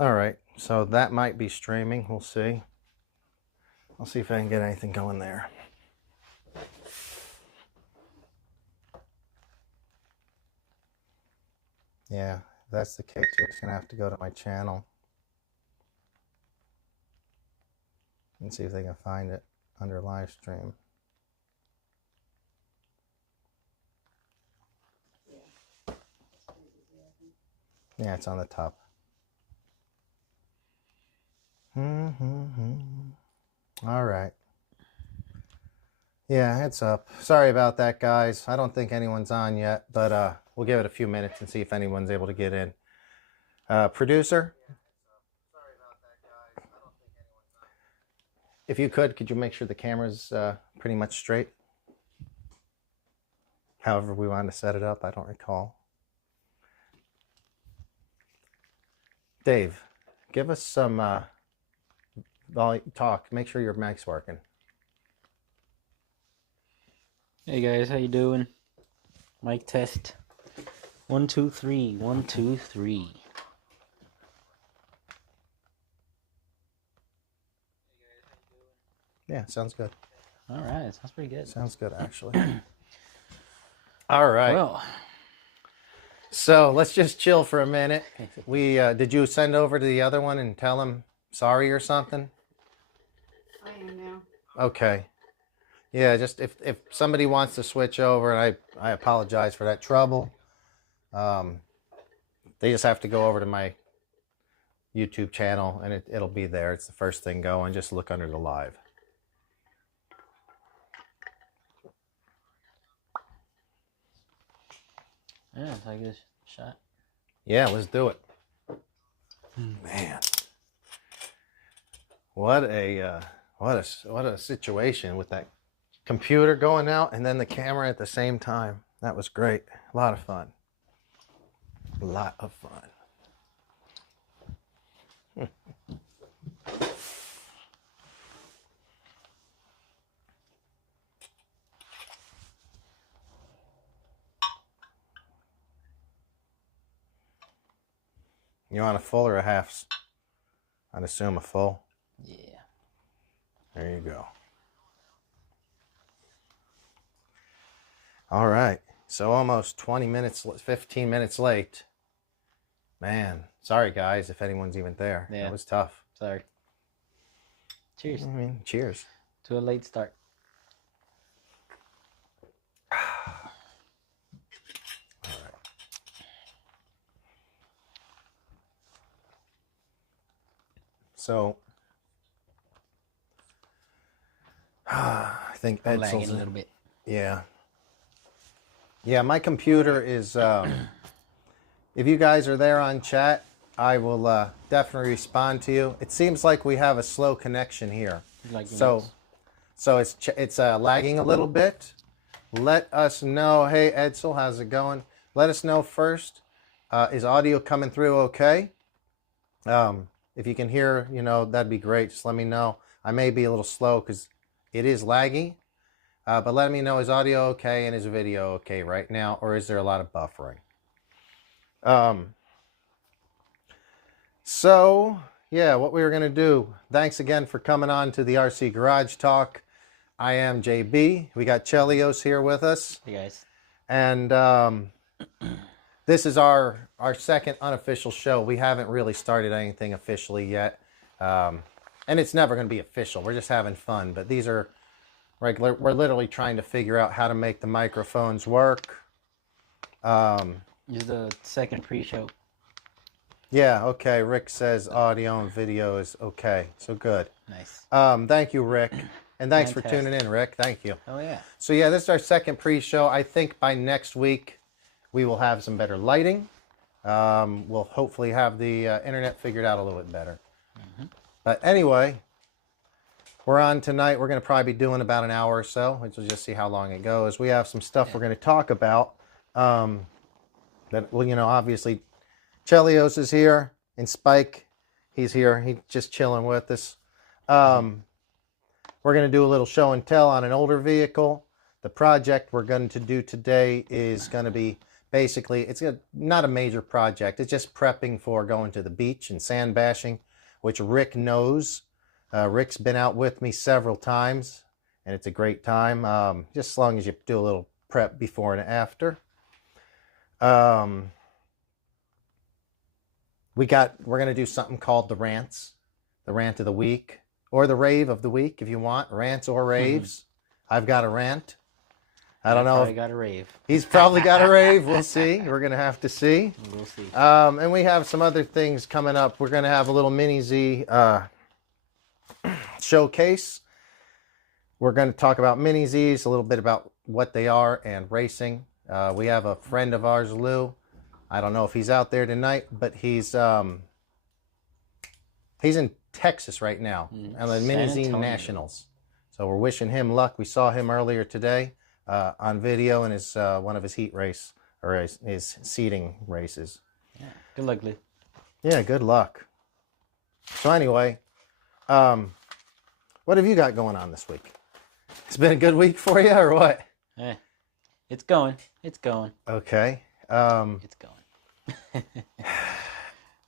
All right, so that might be streaming. We'll see. I'll see if I can get anything going there. Yeah, if that's the case, you're just gonna have to go to my channel and see if they can find it under live stream. Yeah, it's on the top. All right. Yeah, it's up. Sorry about that, guys. I don't think anyone's on yet, but we'll give it a few minutes and see if anyone's able to get in. Producer? If you could you make sure the camera's pretty much straight? However we want to set it up, I don't recall. Dave, give us some talk. Make sure your mic's working. Hey guys, how you doing? Mic test. 1 2 3. 1 2 3. Yeah, sounds good. All right, sounds pretty good. Sounds good, actually. All right. Well, so let's just chill for a minute. We did you send over to the other one and tell him sorry or something? I am now. Okay. Yeah, just if somebody wants to switch over, and I apologize for that trouble. They just have to go over to my YouTube channel, and it'll be there. It's the first thing going. Just look under the live. yeah, take a shot. Yeah, let's do it. Man, what a situation with that computer going out and then the camera at the same time. That was great. A lot of fun. A lot of fun. You want a full or a half? I'd assume a full. Yeah. There you go. All right. So almost 20 minutes, 15 minutes late. Man, sorry guys if anyone's even there. Yeah. It was tough. Sorry. Cheers. I mean, cheers. To a late start. So, I think I'm lagging Edsel's a little bit. Yeah. Yeah, my computer is, if you guys are there on chat, I will definitely respond to you. It seems like we have a slow connection here. Like So it's lagging a little bit. Let us know. Hey, Edsel, how's it going? Let us know first. Is audio coming through okay? If you can hear, that'd be great. Just let me know. I may be a little slow because it is laggy. But let me know, is audio okay and is video okay right now? Or is there a lot of buffering? So, yeah, what we were going to do. Thanks again for coming on to the RC Garage Talk. I am JB. We got Chelios here with us. Hey guys. And this is our second unofficial show. We haven't really started anything officially yet. And it's never going to be official. We're just having fun. But these are regular. We're literally trying to figure out how to make the microphones work. This is the second pre-show. Yeah, okay. Rick says audio and video is okay. So good. Nice. Thank you, Rick. And thanks for Fantastic. tuning in, Rick. Thank you. Oh yeah. So yeah, this is our second pre-show. I think by next week we will have some better lighting. We'll hopefully have the internet figured out a little bit better. Mm-hmm. But anyway, we're on tonight. We're going to probably be doing about an hour or so. We'll just see how long it goes. We have some stuff we're going to talk about. That, well, obviously, Chelios is here, and Spike, he's here. He's just chilling with us. We're going to do a little show and tell on an older vehicle. The project we're going to do today is going to be basically, not a major project. It's just prepping for going to the beach and sand bashing, which Rick knows. Rick's been out with me several times, and it's a great time. Just as long as you do a little prep before and after. We're going to do something called the rants, the rant of the week, or the rave of the week if you want, rants or raves. I've got a rant. I don't know. Got a rave. He's probably got a rave. We'll see. We're going to have to see. We'll see. And we have some other things coming up. We're going to have a little Mini Z showcase. We're going to talk about Mini Zs, a little bit about what they are and racing. We have a friend of ours, Lou. I don't know if he's out there tonight, but he's in Texas right now on the Mini Z Nationals. So we're wishing him luck. We saw him earlier today on video in his one of his heat race or his seeding races. Yeah. Good luck, Lou. Yeah, good luck. So anyway, what have you got going on this week? It's been a good week for you, or what? It's going. It's going. Okay. It's going. A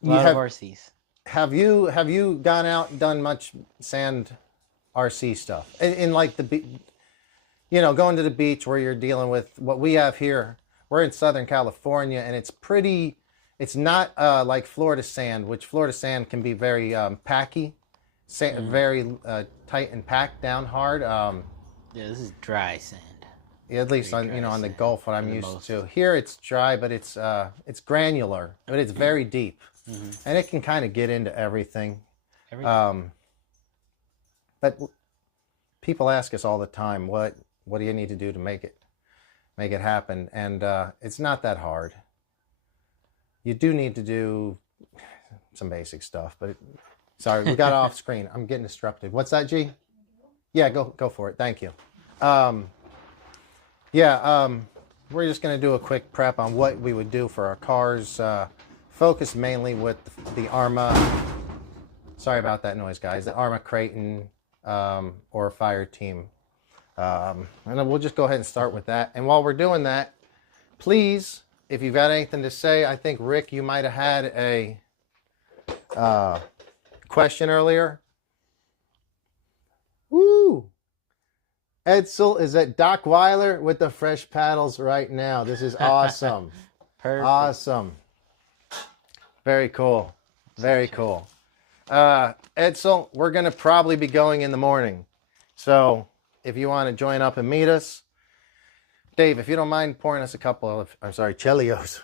lot of RCs. Have you gone out and done much sand RC stuff? In like going to the beach where you're dealing with what we have here. We're in Southern California, and it's not like Florida sand, which Florida sand can be very packy, very tight and packed down hard. Yeah, this is dry sand. At least on the Gulf, what I'm used to. Here it's dry, but it's granular, but it's very deep, and it can kind of get into everything. But people ask us all the time, what do you need to do to make it happen? And it's not that hard. You do need to do some basic stuff, but sorry, we got off screen. I'm getting disrupted. What's that, G? Yeah, go for it. Thank you. We're just going to do a quick prep on what we would do for our cars. Focus mainly with the Arma. Sorry about that noise, guys. The Arma Creighton or Fire Team. And then we'll just go ahead and start with that. And while we're doing that, please, if you've got anything to say, I think, Rick, you might have had a question earlier. Woo! Edsel is at Doc Weiler with the fresh paddles right now. This is awesome. Perfect. Awesome. Very cool. Very cool. Edsel, we're going to probably be going in the morning. So if you want to join up and meet us, Dave, if you don't mind pouring us a couple of, Chelios.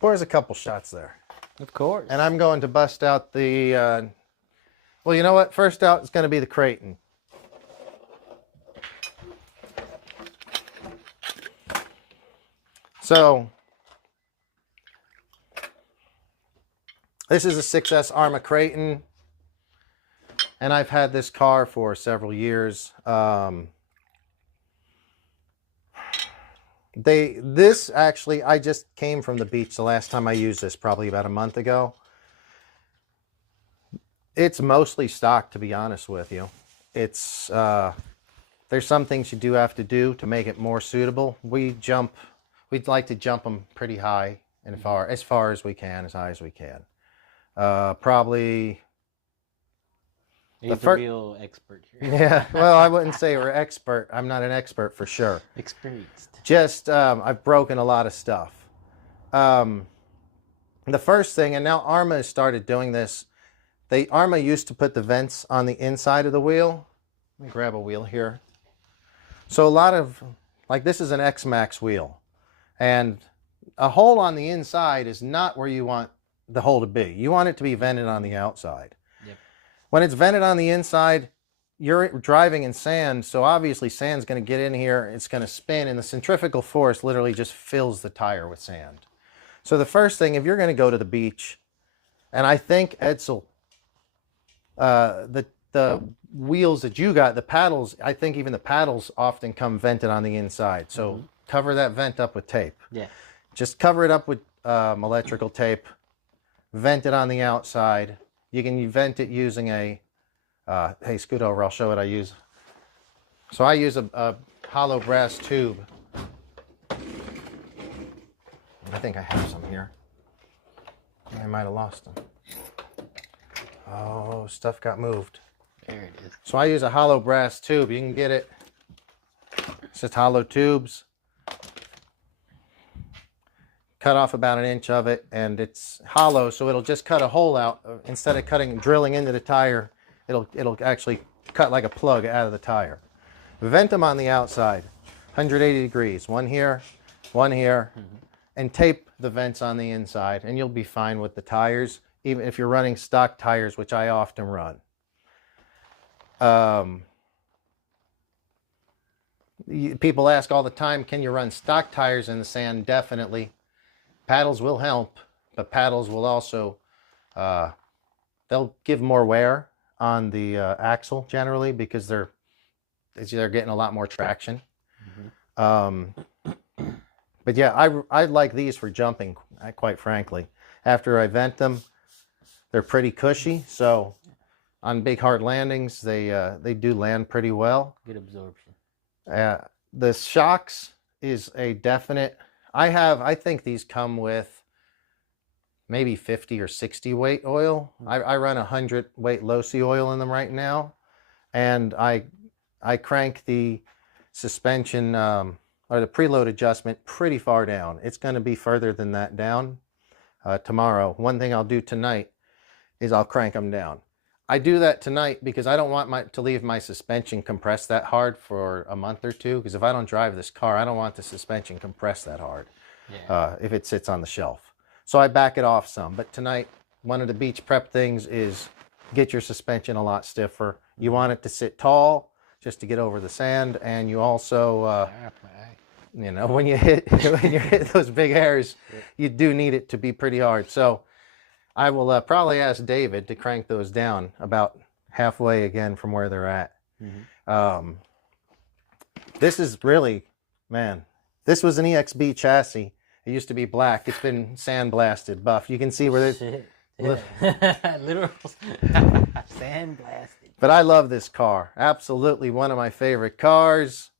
Pour us a couple shots there. Of course. And I'm going to bust out the, well, you know what? First out is going to be the Creighton. So, this is a 6S Arma Creighton, and I've had this car for several years. This actually, I just came from the beach the last time I used this, probably about a month ago. It's mostly stock, to be honest with you. It's there's some things you do have to do to make it more suitable. We'd like to jump them pretty high and as far as we can, as high as we can. Probably. He's the real expert here. Yeah, well, I wouldn't say we're expert. I'm not an expert for sure. Experienced. Just, I've broken a lot of stuff. The first thing, and now Arma has started doing this. Arma used to put the vents on the inside of the wheel. Let me grab a wheel here. So a lot of, like this is an X-Max wheel. And a hole on the inside is not where you want the hole to be. You want it to be vented on the outside. Yep. When it's vented on the inside, you're driving in sand, so obviously sand's going to get in here, it's going to spin, and the centrifugal force literally just fills the tire with sand. So the first thing, if you're going to go to the beach, and I think Edsel, the wheels that you got, the paddles, I think even the paddles often come vented on the inside. So cover that vent up with tape. Yeah. Just cover it up with electrical tape, vent it on the outside. You can vent it using a, hey, scoot over, I'll show what I use. So I use a hollow brass tube. I think I have some here. I might have lost them. Oh, stuff got moved. There it is. So I use a hollow brass tube. You can get it. It's just hollow tubes. Cut off about 1 inch of it, and it's hollow, so it'll just cut a hole out. Instead of drilling into the tire, it'll actually cut like a plug out of the tire. Vent them on the outside, 180 degrees. One here, and tape the vents on the inside, and you'll be fine with the tires, even if you're running stock tires, which I often run. People ask all the time, can you run stock tires in the sand? Definitely. Paddles will help, but paddles will also, they'll give more wear on the axle generally because they're getting a lot more traction. Mm-hmm. But yeah, I like these for jumping, quite frankly. After I vent them, they're pretty cushy, so on big hard landings, they do land pretty well. Good absorption. The shocks is a definite. I think these come with maybe 50 or 60 weight oil. I run 100 weight low-C oil in them right now, and I crank the suspension or the preload adjustment pretty far down. It's going to be further than that down tomorrow. One thing I'll do tonight is I'll crank them down. I do that tonight because I don't want to leave my suspension compressed that hard for a month or two, because if I don't drive this car, I don't want the suspension compressed that hard if it sits on the shelf. So I back it off some. But tonight, one of the beach prep things is get your suspension a lot stiffer. You want it to sit tall just to get over the sand, and you also, you know, when you hit those big airs, you do need it to be pretty hard. So I will probably ask David to crank those down about halfway again from where they're at. Mm-hmm. This is really, man, this was an EXB chassis. It used to be black. It's been sandblasted, buff. You can see where there's... Literal sandblasted. But I love this car. Absolutely one of my favorite cars.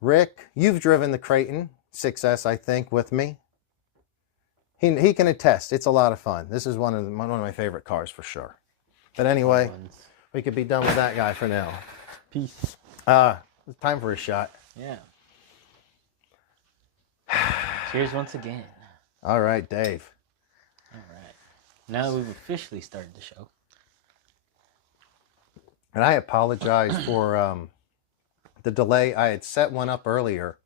Rick, you've driven the Creighton 6S, I think, with me. He can attest. It's a lot of fun. This is one of my favorite cars for sure. But anyway, we could be done with that guy for now. Peace. It's time for a shot. Yeah. Cheers once again. All right, Dave. All right. Now we've officially started the show. And I apologize for the delay. I had set one up earlier,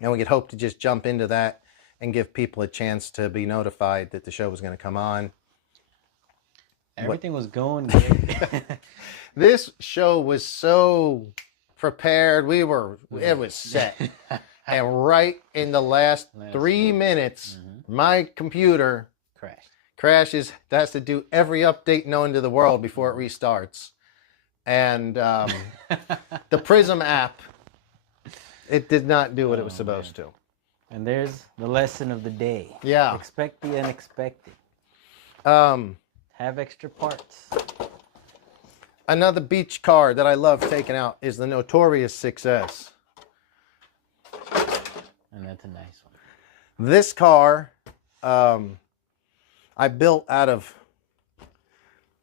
and we had hoped to just jump into that and give people a chance to be notified that the show was going to come on. Everything was going good. This show was so prepared. It was set. And right in the last 3 minutes, my computer crashes. That has to do every update known to the world before it restarts. And the Prism app, it did not do what it was supposed to. And there's the lesson of the day. Yeah. Expect the unexpected. Have extra parts. Another beach car that I love taking out is the notorious 6S. And that's a nice one. This car, I built out of,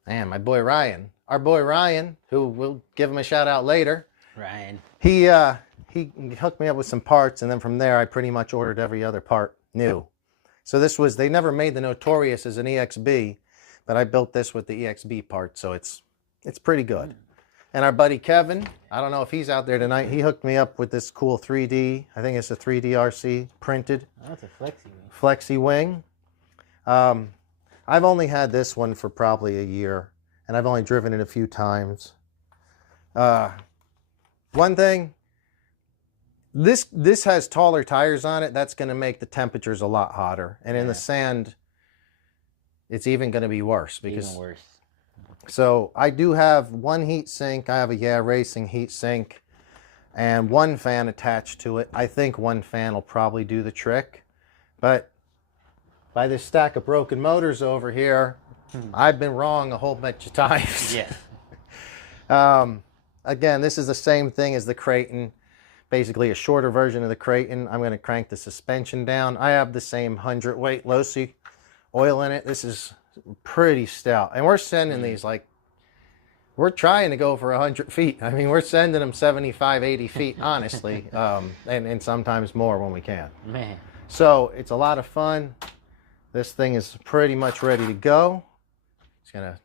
my boy Ryan. Our boy Ryan, who we'll give him a shout out later. Ryan. He hooked me up with some parts, and then from there I pretty much ordered every other part new. So they never made the Notorious as an EXB, but I built this with the EXB part, so it's pretty good. And our buddy Kevin, I don't know if he's out there tonight, he hooked me up with this cool 3D, I think it's a 3D RC printed. Oh, it's a flexi wing. Flexi wing. I've only had this one for probably a year, and I've only driven it a few times. One thing, this has taller tires on it. That's going to make the temperatures a lot hotter. And in the sand, it's even going to be worse. Even worse. So I do have one heat sink. I have a Racing heat sink and one fan attached to it. I think one fan will probably do the trick. But by this stack of broken motors over here, I've been wrong a whole bunch of times. Yeah. Again, this is the same thing as the Creighton. basically a shorter version of the Creighton. I'm going to crank the suspension down. I have the same 100-weight Losi oil in it. This is pretty stout. And we're sending these like, we're trying to go for 100 feet. I mean, we're sending them 75, 80 feet, honestly, and sometimes more when we can. Man. So it's a lot of fun. This thing is pretty much ready to go. Just going to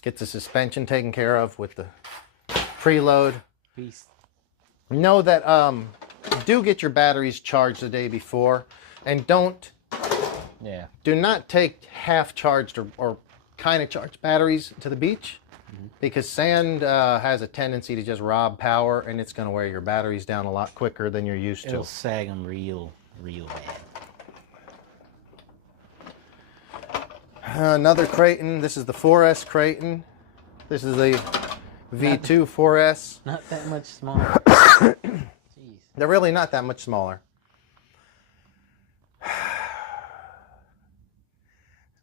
get the suspension taken care of with the preload. Peace. Know that do get your batteries charged the day before, and do not take half charged or kind of charged batteries to the beach, because sand has a tendency to just rob power, and it's going to wear your batteries down a lot quicker than you're used to. It'll sag them real bad. Another Creighton. This is the 4S Creighton. This is the V2 4S. Not that much smaller. Jeez. They're really not that much smaller.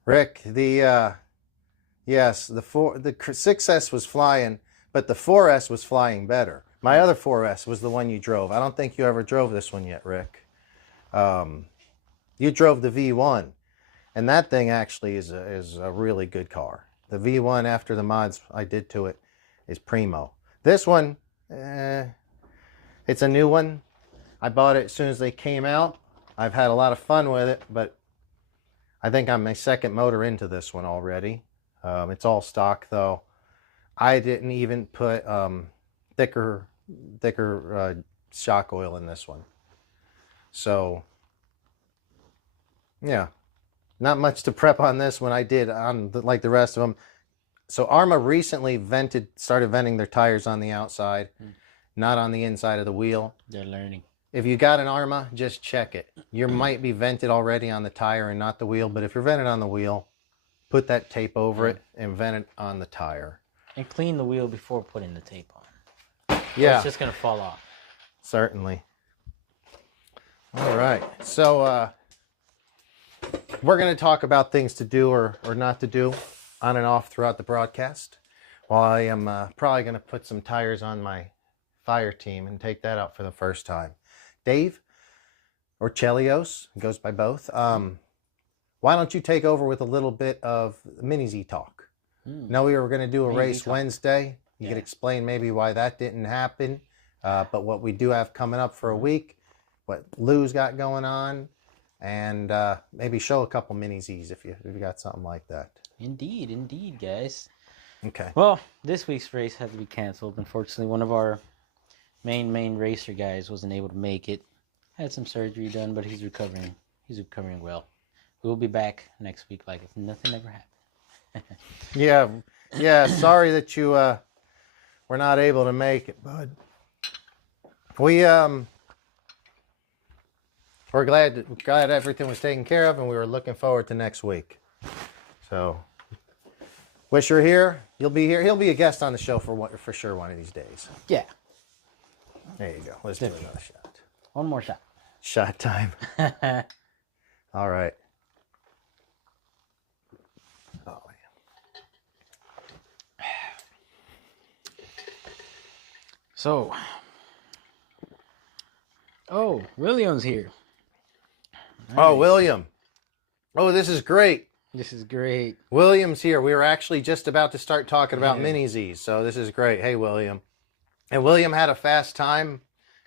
Rick, the 6S was flying, but the 4S was flying better. My other 4S was the one you drove. I don't think you ever drove this one yet, Rick. You drove the V1, and that thing actually is a really good car. The V1, after the mods I did to it, is primo. This one, it's a new one. I bought it as soon as they came out. I've had a lot of fun with it, but I think I'm my second motor into this one already. It's all stock though. I didn't even put thicker shock oil in this one. So yeah, not much to prep on this one. I did on like the rest of them. So Arma recently started venting their tires on the outside, not on the inside of the wheel. They're learning. If you got an Arma, just check it. You might be vented already on the tire and not the wheel, but if you're vented on the wheel, put that tape over it and vent it on the tire. And clean the wheel before putting the tape on. Yeah. It's just going to fall off. Certainly. All right. So we're going to talk about things to do or not to do on and off throughout the broadcast. While I am probably going to put some tires on my fire team and take that out for the first time. Dave, or Chelios, goes by both. Why don't you take over with a little bit of Mini Z talk? Know we were going to do a race Wednesday. You could explain maybe why that didn't happen. But what we do have coming up for a week, what Lou's got going on, and maybe show a couple Mini Zs if you got something like that. Indeed, guys. Okay. Well, this week's race had to be canceled. Unfortunately, one of our main racer guys wasn't able to make it. Had some surgery done, but he's recovering. He's recovering well. We'll be back next week like if nothing ever happened. Yeah. Sorry that you were not able to make it, bud. We're glad everything was taken care of, and we were looking forward to next week. So, wish you're here. You'll be here. He'll be a guest on the show for sure one of these days. Yeah. There you go. Let's do another shot. One more shot. Shot time. All right. Oh, yeah. So, William's here. Nice. Oh, William. Oh, this is great. This is great. William's here. We were actually just about to start talking about Mini Zs, so this is great. Hey, William. And William had a fast time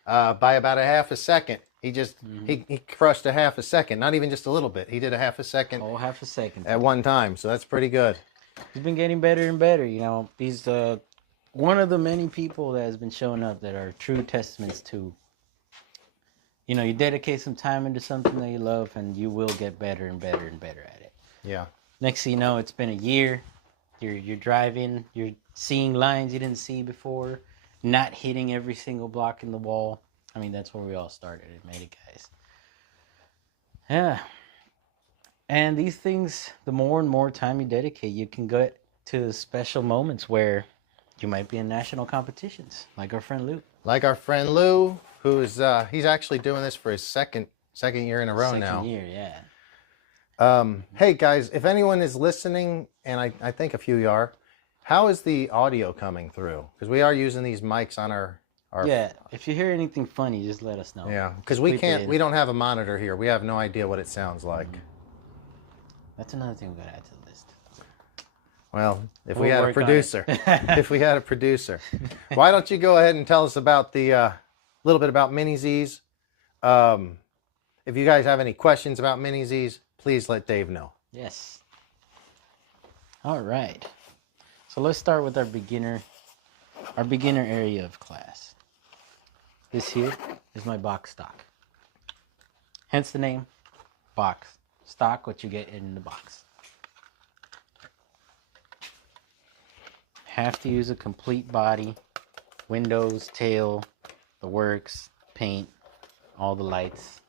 by about a half a second. He just he crushed a half a second, not even just a little bit. He did a half a second. Oh, half a second at one time. So that's pretty good. He's been getting better and better. You know, he's one of the many people that has been showing up that are true testaments to. You know, you dedicate some time into something that you love, and you will get better and better and better at it. Yeah. Next thing you know, it's been a year. You're driving. You're seeing lines you didn't see before. Not hitting every single block in the wall. I mean, that's where we all started. Admit it, guys. Yeah. And these things, the more and more time you dedicate, you can get to special moments where you might be in national competitions, like our friend Lou. Like our friend Lou, who's he's actually doing this for his second year in a row now. Second year, yeah. Hey guys, if anyone is listening, and I think a few are, how is the audio coming through? Because we are using these mics on our Yeah, if you hear anything funny, just let us know. Yeah, because we Bleep it can't. in. We don't have a monitor here. We have no idea what it sounds like. That's another thing we gotta add to the list. Well, if We'll we had a work on it. producer, if we had a producer, why don't you go ahead and tell us about the little bit about Mini Z's? If you guys have any questions about Mini Z's, please let Dave know. Yes. All right. So let's start with our beginner area of class. This here is my box stock. Hence the name, box stock. What you get in the box. Have to use a complete body, windows, tail, the works, paint, all the lights.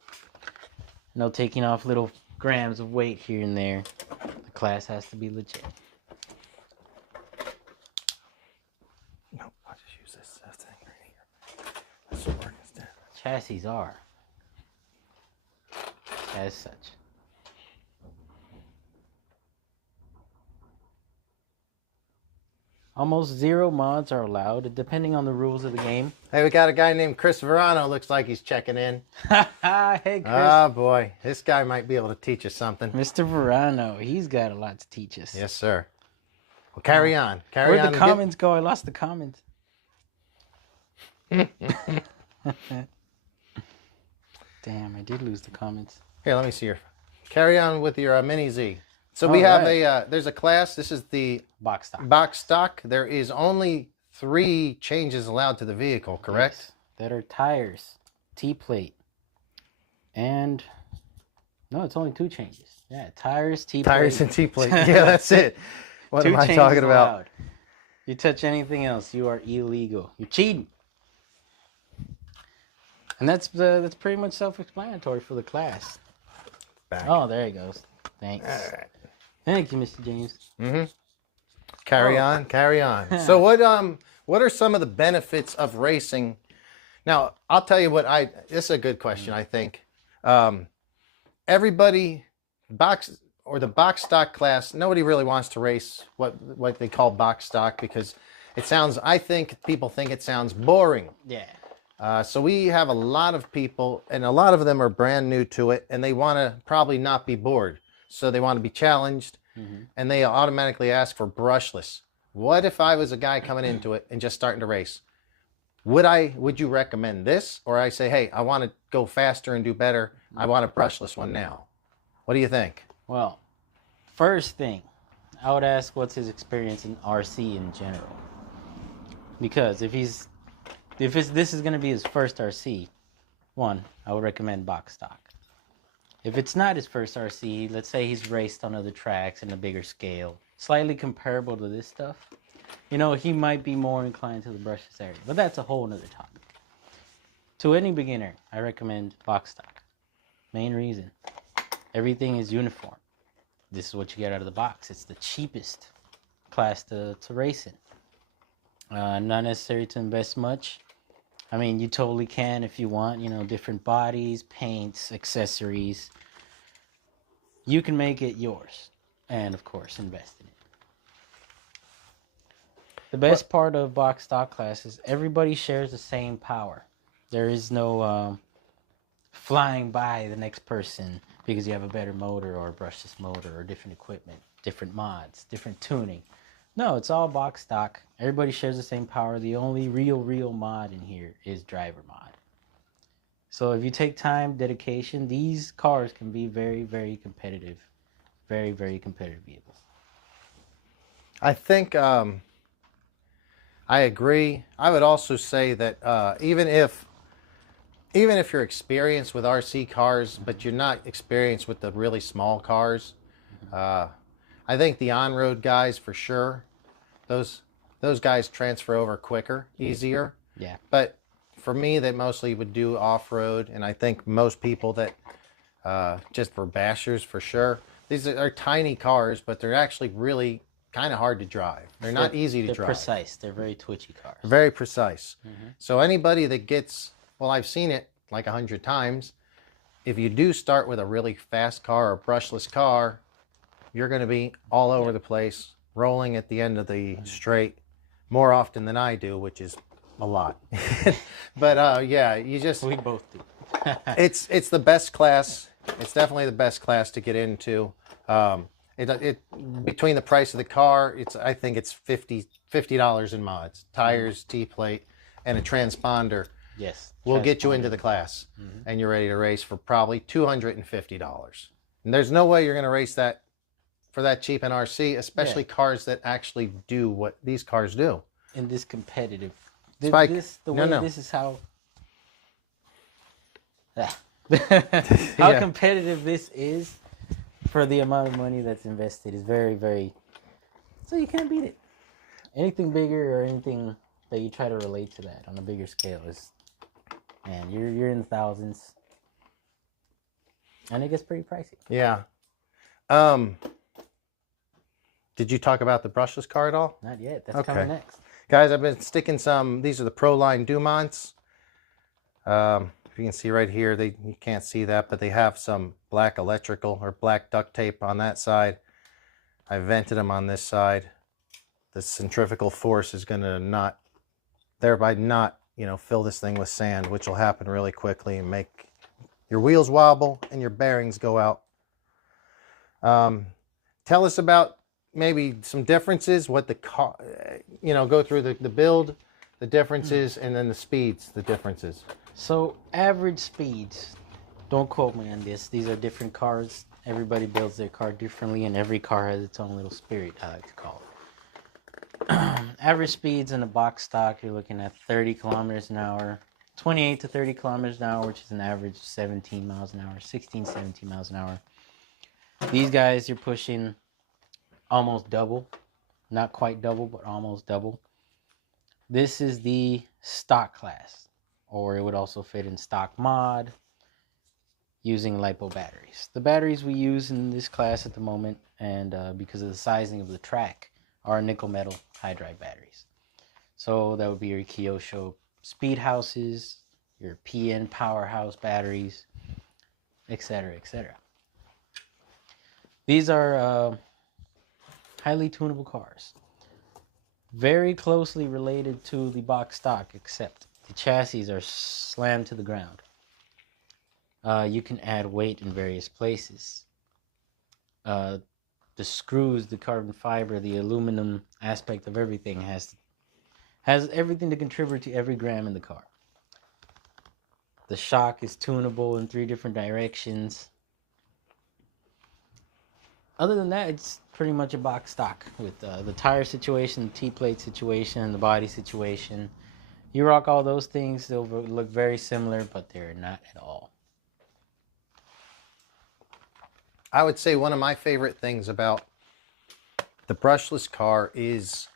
No taking off little grams of weight here and there. The class has to be legit. No, I'll just use this thing right here. This will work instead. Chassis are as such. Almost 0 mods are allowed, depending on the rules of the game. Hey, we got a guy named Chris Verano. Looks like he's checking in. Hey, Chris. Oh boy, this guy might be able to teach us something. Mr. Verano, he's got a lot to teach us. Yes, sir. Well, carry on. Carry on. Where'd the comments go? I lost the comments. Damn, I did lose the comments. Here, let me see your. Carry on with your Mini Z. So we have a. There's a class. This is the Box stock. box stock. There is only 3 changes allowed to the vehicle, correct? Yes, that are tires, T-plate, and no, it's only 2 changes. Yeah, tires, T-plate. Tires and T-plate. Yeah, that's it. What 2 am I changes talking about? allowed. You touch anything else, you are illegal. You're cheating. And that's pretty much self-explanatory for the class. Back. Oh, there he goes. Thanks. All right. Thank you, Mr. James. Mm-hmm. Carry on, carry on. So what are some of the benefits of racing? Now, I'll tell you this is a good question, I think. Everybody, the box stock class, nobody really wants to race what they call box stock because I think people think it sounds boring. Yeah. So we have a lot of people, and a lot of them are brand new to it, and they want to probably not be bored. So they want to be challenged, and they automatically ask for brushless. What if I was a guy coming into it and just starting to race? Would you recommend this? Or I say, hey, I want to go faster and do better. I want a brushless one now. What do you think? Well, first thing, I would ask what's his experience in RC in general. Because if this is going to be his first RC, I would recommend box stock. If it's not his first RC, let's say he's raced on other tracks in a bigger scale, slightly comparable to this stuff, he might be more inclined to the brushless area. But that's a whole nother topic. To any beginner, I recommend box stock. Main reason, everything is uniform. This is what you get out of the box. It's the cheapest class to race in. Not necessary to invest much. I mean, you totally can if you want, different bodies, paints, accessories. You can make it yours. And, of course, invest in it. The best part of box stock class is everybody shares the same power. There is no flying by the next person because you have a better motor or a brushless motor or different equipment, different mods, different tuning. No, it's all box stock. Everybody shares the same power. The only real mod in here is driver mod. So if you take time, dedication, these cars can be very, very competitive. Very, very competitive vehicles. I think I agree. I would also say that even if you're experienced with RC cars, but you're not experienced with the really small cars, I think the on-road guys for sure, those guys transfer over quicker, easier. Yeah. But for me, they mostly would do off-road, and I think most people that just for bashers for sure. These are tiny cars, but they're actually really kind of hard to drive. They're not easy to drive. They're precise. They're very twitchy cars. Very precise. So anybody that gets, well, I've seen it like 100 times. If you do start with a really fast car or brushless car, you're going to be all over the place, rolling at the end of the straight more often than I do, which is a lot. But yeah, you just We both do. it's the best class. It's definitely the best class to get into. It between the price of the car, I think it's $50 in mods, tires, T-plate, and a transponder. Yes. Will get you into the transponder. class, and you're ready to race for probably $250. And there's no way you're going to race that for that cheap in RC, especially cars that actually do what these cars do. In this competitive, Spike, no. This is how. How Yeah. competitive this is for the amount of money that's invested is very, very. So you can't beat it. Anything bigger or anything that you try to relate to that on a bigger scale is, man, you're in the thousands, and it gets pretty pricey. Yeah. Did you talk about the brushless car at all? Not yet. That's Okay. coming next. Guys, I've been sticking some, these are the Proline Dumonts. If you can see right here, you can't see that, but they have some black electrical or black duct tape on that side. I vented them on this side. The centrifugal force is going to thereby not, fill this thing with sand, which will happen really quickly and make your wheels wobble and your bearings go out. Tell us about maybe some differences, what the car, go through the build, the differences, and then the speeds, the differences. So average speeds, don't quote me on this. These are different cars. Everybody builds their car differently, and every car has its own little spirit, I like to call it. Average speeds in a box stock, you're looking at 30 kilometers an hour, 28 to 30 kilometers an hour, which is an average 17 miles an hour, 16, 17 miles an hour. These guys, you're pushing almost double. Not quite double, but almost double. This is the stock class, or it would also fit in stock mod using LiPo batteries. The batteries we use in this class at the moment, and because of the sizing of the track, are nickel metal hydride batteries. So that would be your Kyosho speed houses, your PN powerhouse batteries, etc., etc. These are highly tunable cars. Very closely related to the box stock, except the chassis are slammed to the ground. You can add weight in various places. The screws, the carbon fiber, the aluminum aspect of everything has everything to contribute to every gram in the car. The shock is tunable in 3 different directions. Other than that, it's pretty much a box stock with the tire situation, the T-plate situation, the body situation. You rock all those things, they'll look very similar, but they're not at all. I would say one of my favorite things about the brushless car is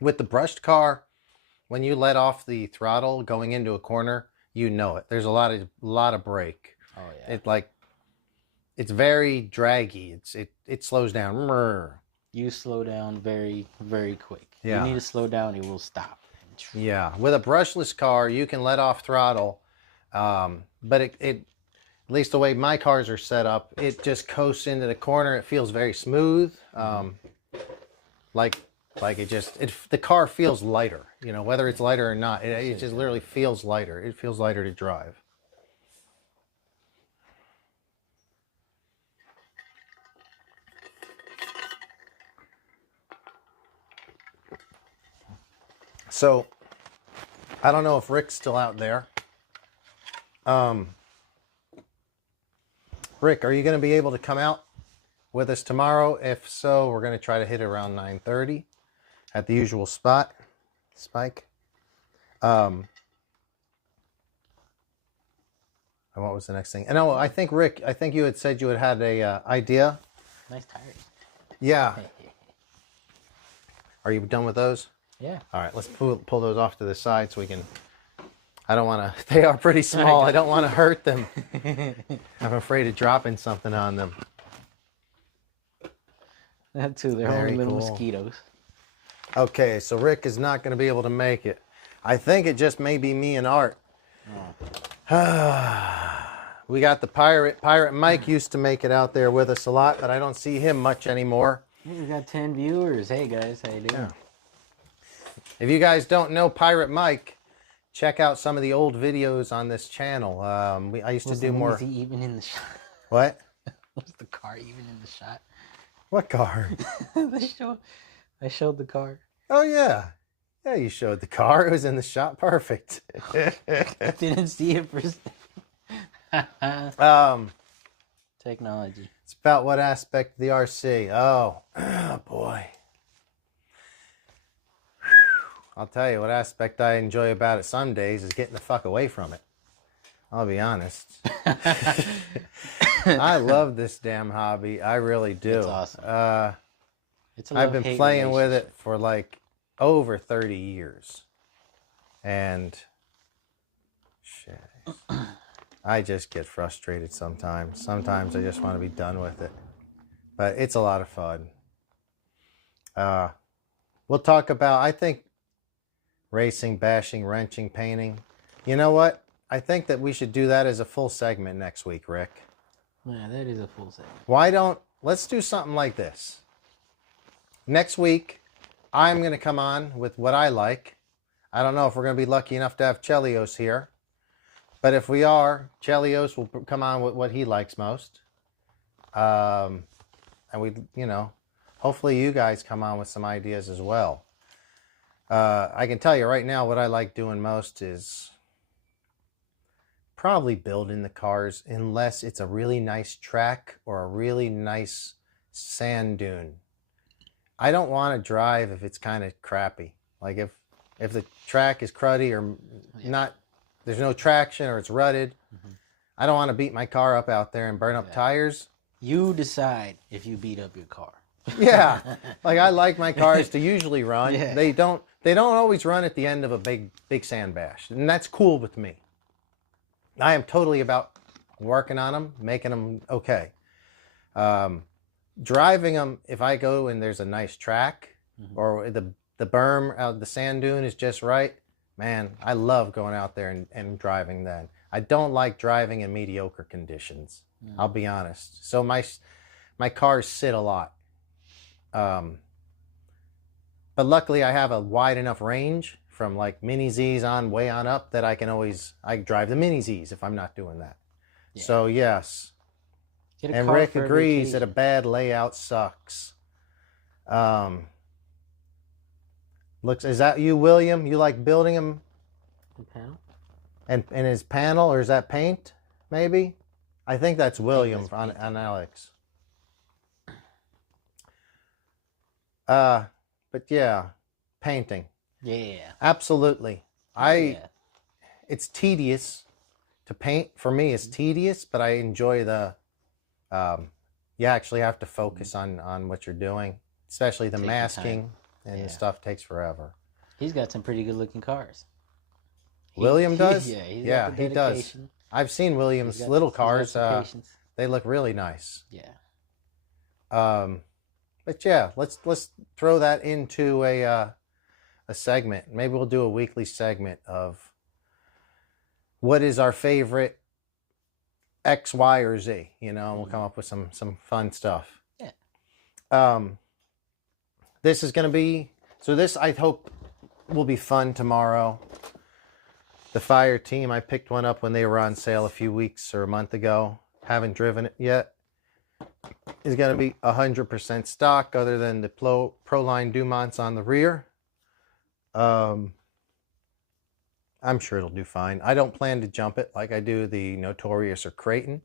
with the brushed car, when you let off the throttle going into a corner, you know it. There's a lot of brake. Oh yeah. It's very draggy. It slows down. You slow down very, very quick. Yeah. You need to slow down, it will stop. Yeah. With a brushless car, you can let off throttle, but it at least the way my cars are set up, it just coasts into the corner. It feels very smooth. Like the car feels lighter, whether it's lighter or not. It just literally feels lighter. It feels lighter to drive. So, I don't know if Rick's still out there. Rick, are you going to be able to come out with us tomorrow? If so, we're going to try to hit around 9:30 at the usual spot. Spike. And what was the next thing? And I think Rick, you had said you had a idea. Nice tires. Yeah. Are you done with those? Yeah. All right, let's pull those off to the side so we can. I don't want to. They are pretty small. I don't want to hurt them. I'm afraid of dropping something on them. That too. They're Very only little cool. mosquitoes. Okay, so Rick is not going to be able to make it. I think it just may be me and Art. We got the pirate. Pirate Mike used to make it out there with us a lot, but I don't see him much anymore. We got 10 viewers. Hey guys, how you doing? If you guys don't know Pirate Mike, check out some of the old videos on this channel. I used to do more. Was he even in the shot? What? Was the car even in the shot? What car? I showed the car. Oh yeah, yeah. You showed the car. It was in the shot. Perfect. I didn't see it for. Technology. It's about what aspect of the RC? Oh boy. I'll tell you what aspect I enjoy about it some days is getting the fuck away from it. I'll be honest. I love this damn hobby. I really do. It's awesome. I've been playing with it for like over 30 years. And shit. I just get frustrated sometimes. Sometimes I just want to be done with it. But it's a lot of fun. We'll talk about, I think, racing, bashing, wrenching, painting. You know what? I think that we should do that as a full segment next week, Rick. Yeah, that is a full segment. Let's do something like this. Next week, I'm going to come on with what I like. I don't know if we're going to be lucky enough to have Chelios here. But if we are, Chelios will come on with what he likes most. And hopefully you guys come on with some ideas as well. I can tell you right now what I like doing most is probably building the cars, unless it's a really nice track or a really nice sand dune. I don't want to drive if it's kind of crappy. Like if the track is cruddy or not, there's no traction or it's rutted. Mm-hmm. I don't want to beat my car up out there and burn up tires. You decide if you beat up your car. Yeah, like I like my cars to usually run. Yeah. They don't always run at the end of a big sand bash, and that's cool with me. I am totally about working on them, making them okay. Driving them, if I go and there's a nice track, mm-hmm. or the berm, the sand dune is just right, man, I love going out there and driving then. I don't like driving in mediocre conditions. Mm. I'll be honest. So my cars sit a lot. But luckily I have a wide enough range from like mini Z's way on up that I drive the mini Z's if I'm not doing that. Yeah. So yes. And Rick agrees that a bad layout sucks. Is that you, William? You like building them? The panel? And his panel, or is that paint? Maybe? I think that's William on Alex. But yeah, painting. Yeah. Absolutely. It's tedious to paint. For me, it's tedious, but I enjoy you actually have to focus on what you're doing, especially the masking and the stuff takes forever. He's got some pretty good looking cars. William does? Yeah, he does. I've seen William's little cars. They look really nice. Yeah. But yeah, let's throw that into a segment. Maybe we'll do a weekly segment of what is our favorite X, Y, or Z. We'll come up with some fun stuff. Yeah. This is going to be this. I hope will be fun tomorrow. The Fire Team. I picked one up when they were on sale a few weeks or a month ago. Haven't driven it yet. Is going to be 100% stock, other than the Proline Dumonts on the rear. I'm sure it'll do fine. I don't plan to jump it like I do the Notorious or Creighton.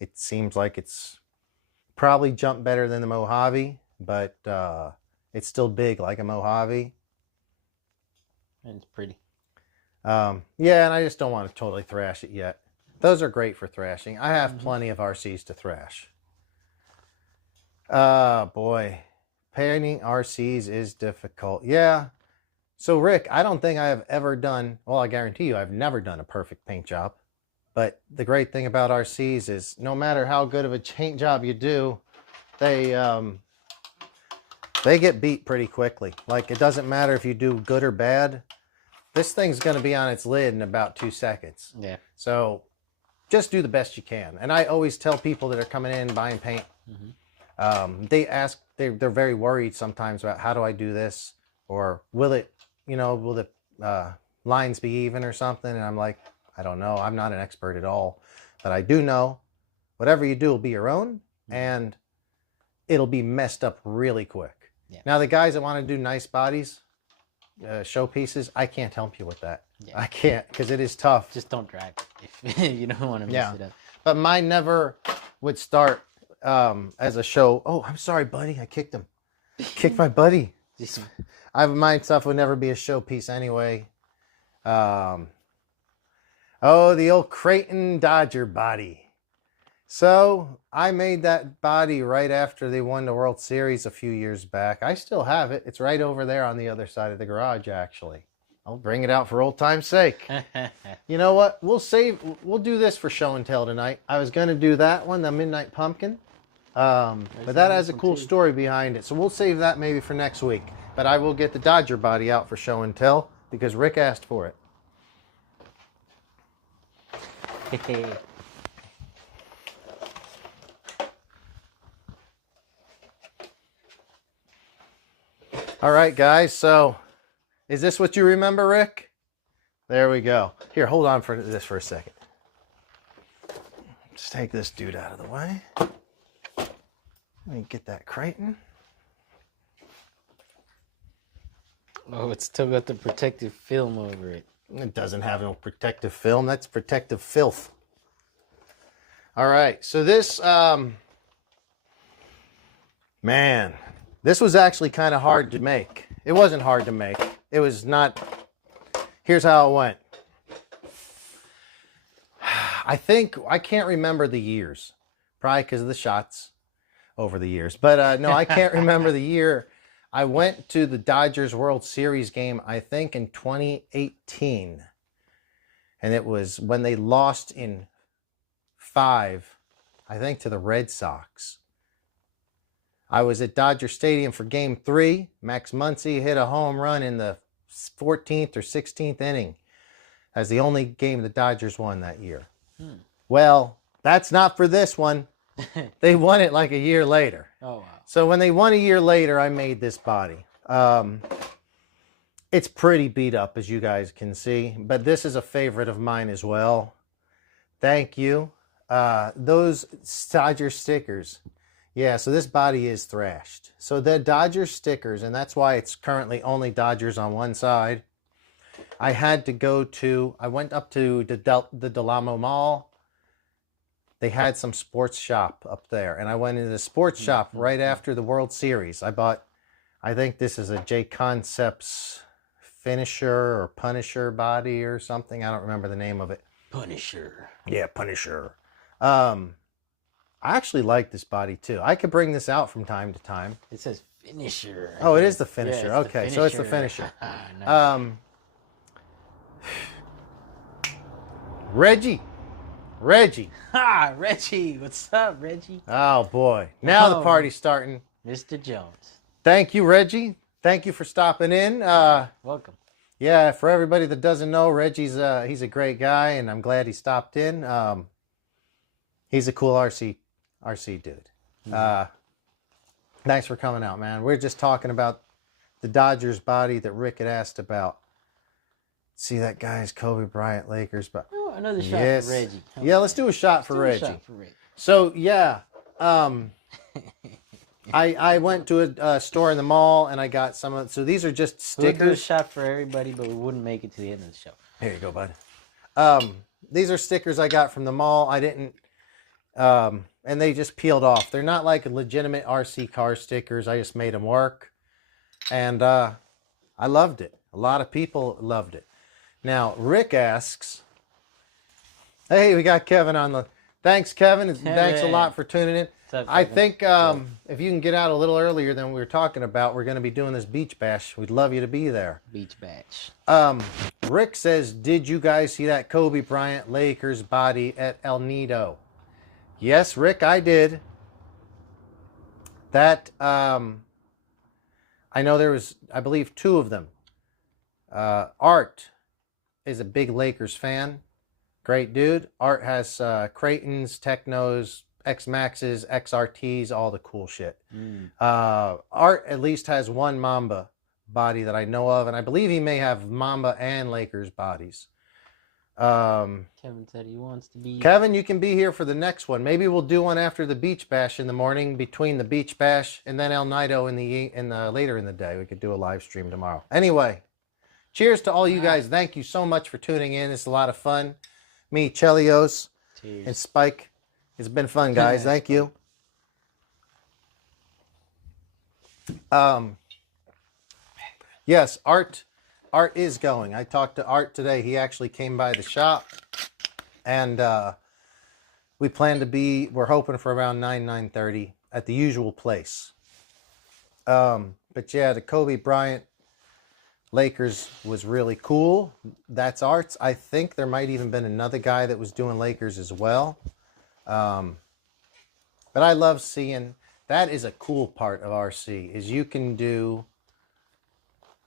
It seems like it's probably jumped better than the Mojave, but it's still big like a Mojave. And it's pretty. Yeah, and I just don't want to totally thrash it yet. Those are great for thrashing. I have plenty of RCs to thrash. Boy, painting RCs is difficult. Yeah. So Rick, I don't think I have ever done, well, I guarantee you I've never done a perfect paint job. But the great thing about RCs is no matter how good of a paint job you do, they get beat pretty quickly. Like, it doesn't matter if you do good or bad. This thing's going to be on its lid in about 2 seconds. Yeah. So just do the best you can. And I always tell people that are coming in buying paint, they ask, they're very worried sometimes about how do I do this, or will it will the lines be even or something? And I'm like, I don't know. I'm not an expert at all. But I do know whatever you do will be your own, and it'll be messed up really quick. Yeah. Now, the guys that want to do nice bodies, showpieces, I can't help you with that. Yeah. I can't, because it is tough. Just don't drag if you don't want to mess it up. But mine never would start as a show. Oh, I'm sorry, buddy. I kicked him. Kicked my buddy. My stuff would never be a showpiece anyway. The old Creighton Dodger body. So I made that body right after they won the World Series a few years back. I still have it. It's right over there on the other side of the garage, actually. I'll bring it out for old time's sake. You know what? We'll do this for show and tell tonight. I was going to do that one, the Midnight Pumpkin. But that has a cool story behind it. So we'll save that maybe for next week. But I will get the Dodger body out for show and tell because Rick asked for it. All right, guys. So is this what you remember, Rick? There we go. Here, hold on for this for a second. Let's take this dude out of the way. Let me get that Creighton. Oh, it's still got the protective film over it. It doesn't have no protective film. That's protective filth. All right. So this, man, this was actually kind of hard to make. It wasn't hard to make. It was not. Here's how it went. I can't remember the years, probably because of the shots over the years. But no, I can't remember the year. I went to the Dodgers World Series game, I think in 2018. And it was when they lost in 5, I think, to the Red Sox. I was at Dodger Stadium for Game 3. Max Muncy hit a home run in the 14th or 16th inning as the only game the Dodgers won that year. Well, that's not for this one. They won it like a year later. Oh, wow. So when they won a year later, I made this body. It's pretty beat up, as you guys can see, but this is a favorite of mine as well. Thank you. Those Dodger stickers. Yeah, so this body is thrashed. So the Dodger stickers, and that's why it's currently only Dodgers on one side. I went up to the Del Amo Mall. They had some sports shop up there, and I went into the sports shop right after the World Series. I bought, I think this is a J Concepts finisher or Punisher body or something. I don't remember the name of it. Punisher. Yeah, Punisher. I actually like this body too. I could bring this out from time to time. It says finisher. Oh, it is the finisher. Yeah, okay, so it's the finisher. Nice. Reggie. Ha! Reggie. What's up, Reggie? Oh, boy. Now the party's starting. Mr. Jones. Thank you, Reggie. Thank you for stopping in. Welcome. Yeah, for everybody that doesn't know, Reggie's he's a great guy, and I'm glad he stopped in. He's a cool RC dude. Thanks for coming out, man. We're just talking about the Dodgers body that Rick had asked about. See that guy's Kobe Bryant Lakers, but oh, another shot for Reggie. Yeah, let's do a shot for Reggie. Shot for Reggie. So yeah, I went to a store in the mall and I got some of. So these are just stickers. We'll do a shot for everybody, but we wouldn't make it to the end of the show. Here you go, bud. These are stickers I got from the mall. I didn't, and they just peeled off. They're not like legitimate RC car stickers. I just made them work, and I loved it. A lot of people loved it. Now, Rick asks, hey, we got Kevin on the... Thanks, Kevin. Thanks a lot for tuning in. Up, I think if you can get out a little earlier than we were talking about, we're going to be doing this beach bash. We'd love you to be there. Beach bash. Rick says, did you guys see that Kobe Bryant Lakers body at El Nido? Yes, Rick, I did. That, I know there was, I believe, 2 of them. Art is a big Lakers fan. Great dude. Art has Creightons, Technos, X-Maxes, XRTs, all the cool shit. Art at least has one Mamba, body that I know of, and I believe he may have Mamba and Lakers bodies. Kevin said he wants to be. Kevin, you can be here for the next one. Maybe we'll do one after the beach bash in the morning, between the beach bash and then El Nido in the later in the day. We could do a live stream tomorrow. Anyway, cheers to all you guys. Thank you so much for tuning in. It's a lot of fun. Me, Chelios, Cheers. and Spike. It's been fun, guys. Thank you. Yes, Art is going. I talked to Art today. He actually came by the shop, and we plan to be. We're hoping for around 9:30 at the usual place. But yeah, the Kobe Bryant Lakers was really cool. That's Art's. I think there might even been another guy that was doing Lakers as well. But I love seeing. That is a cool part of RC, is you can do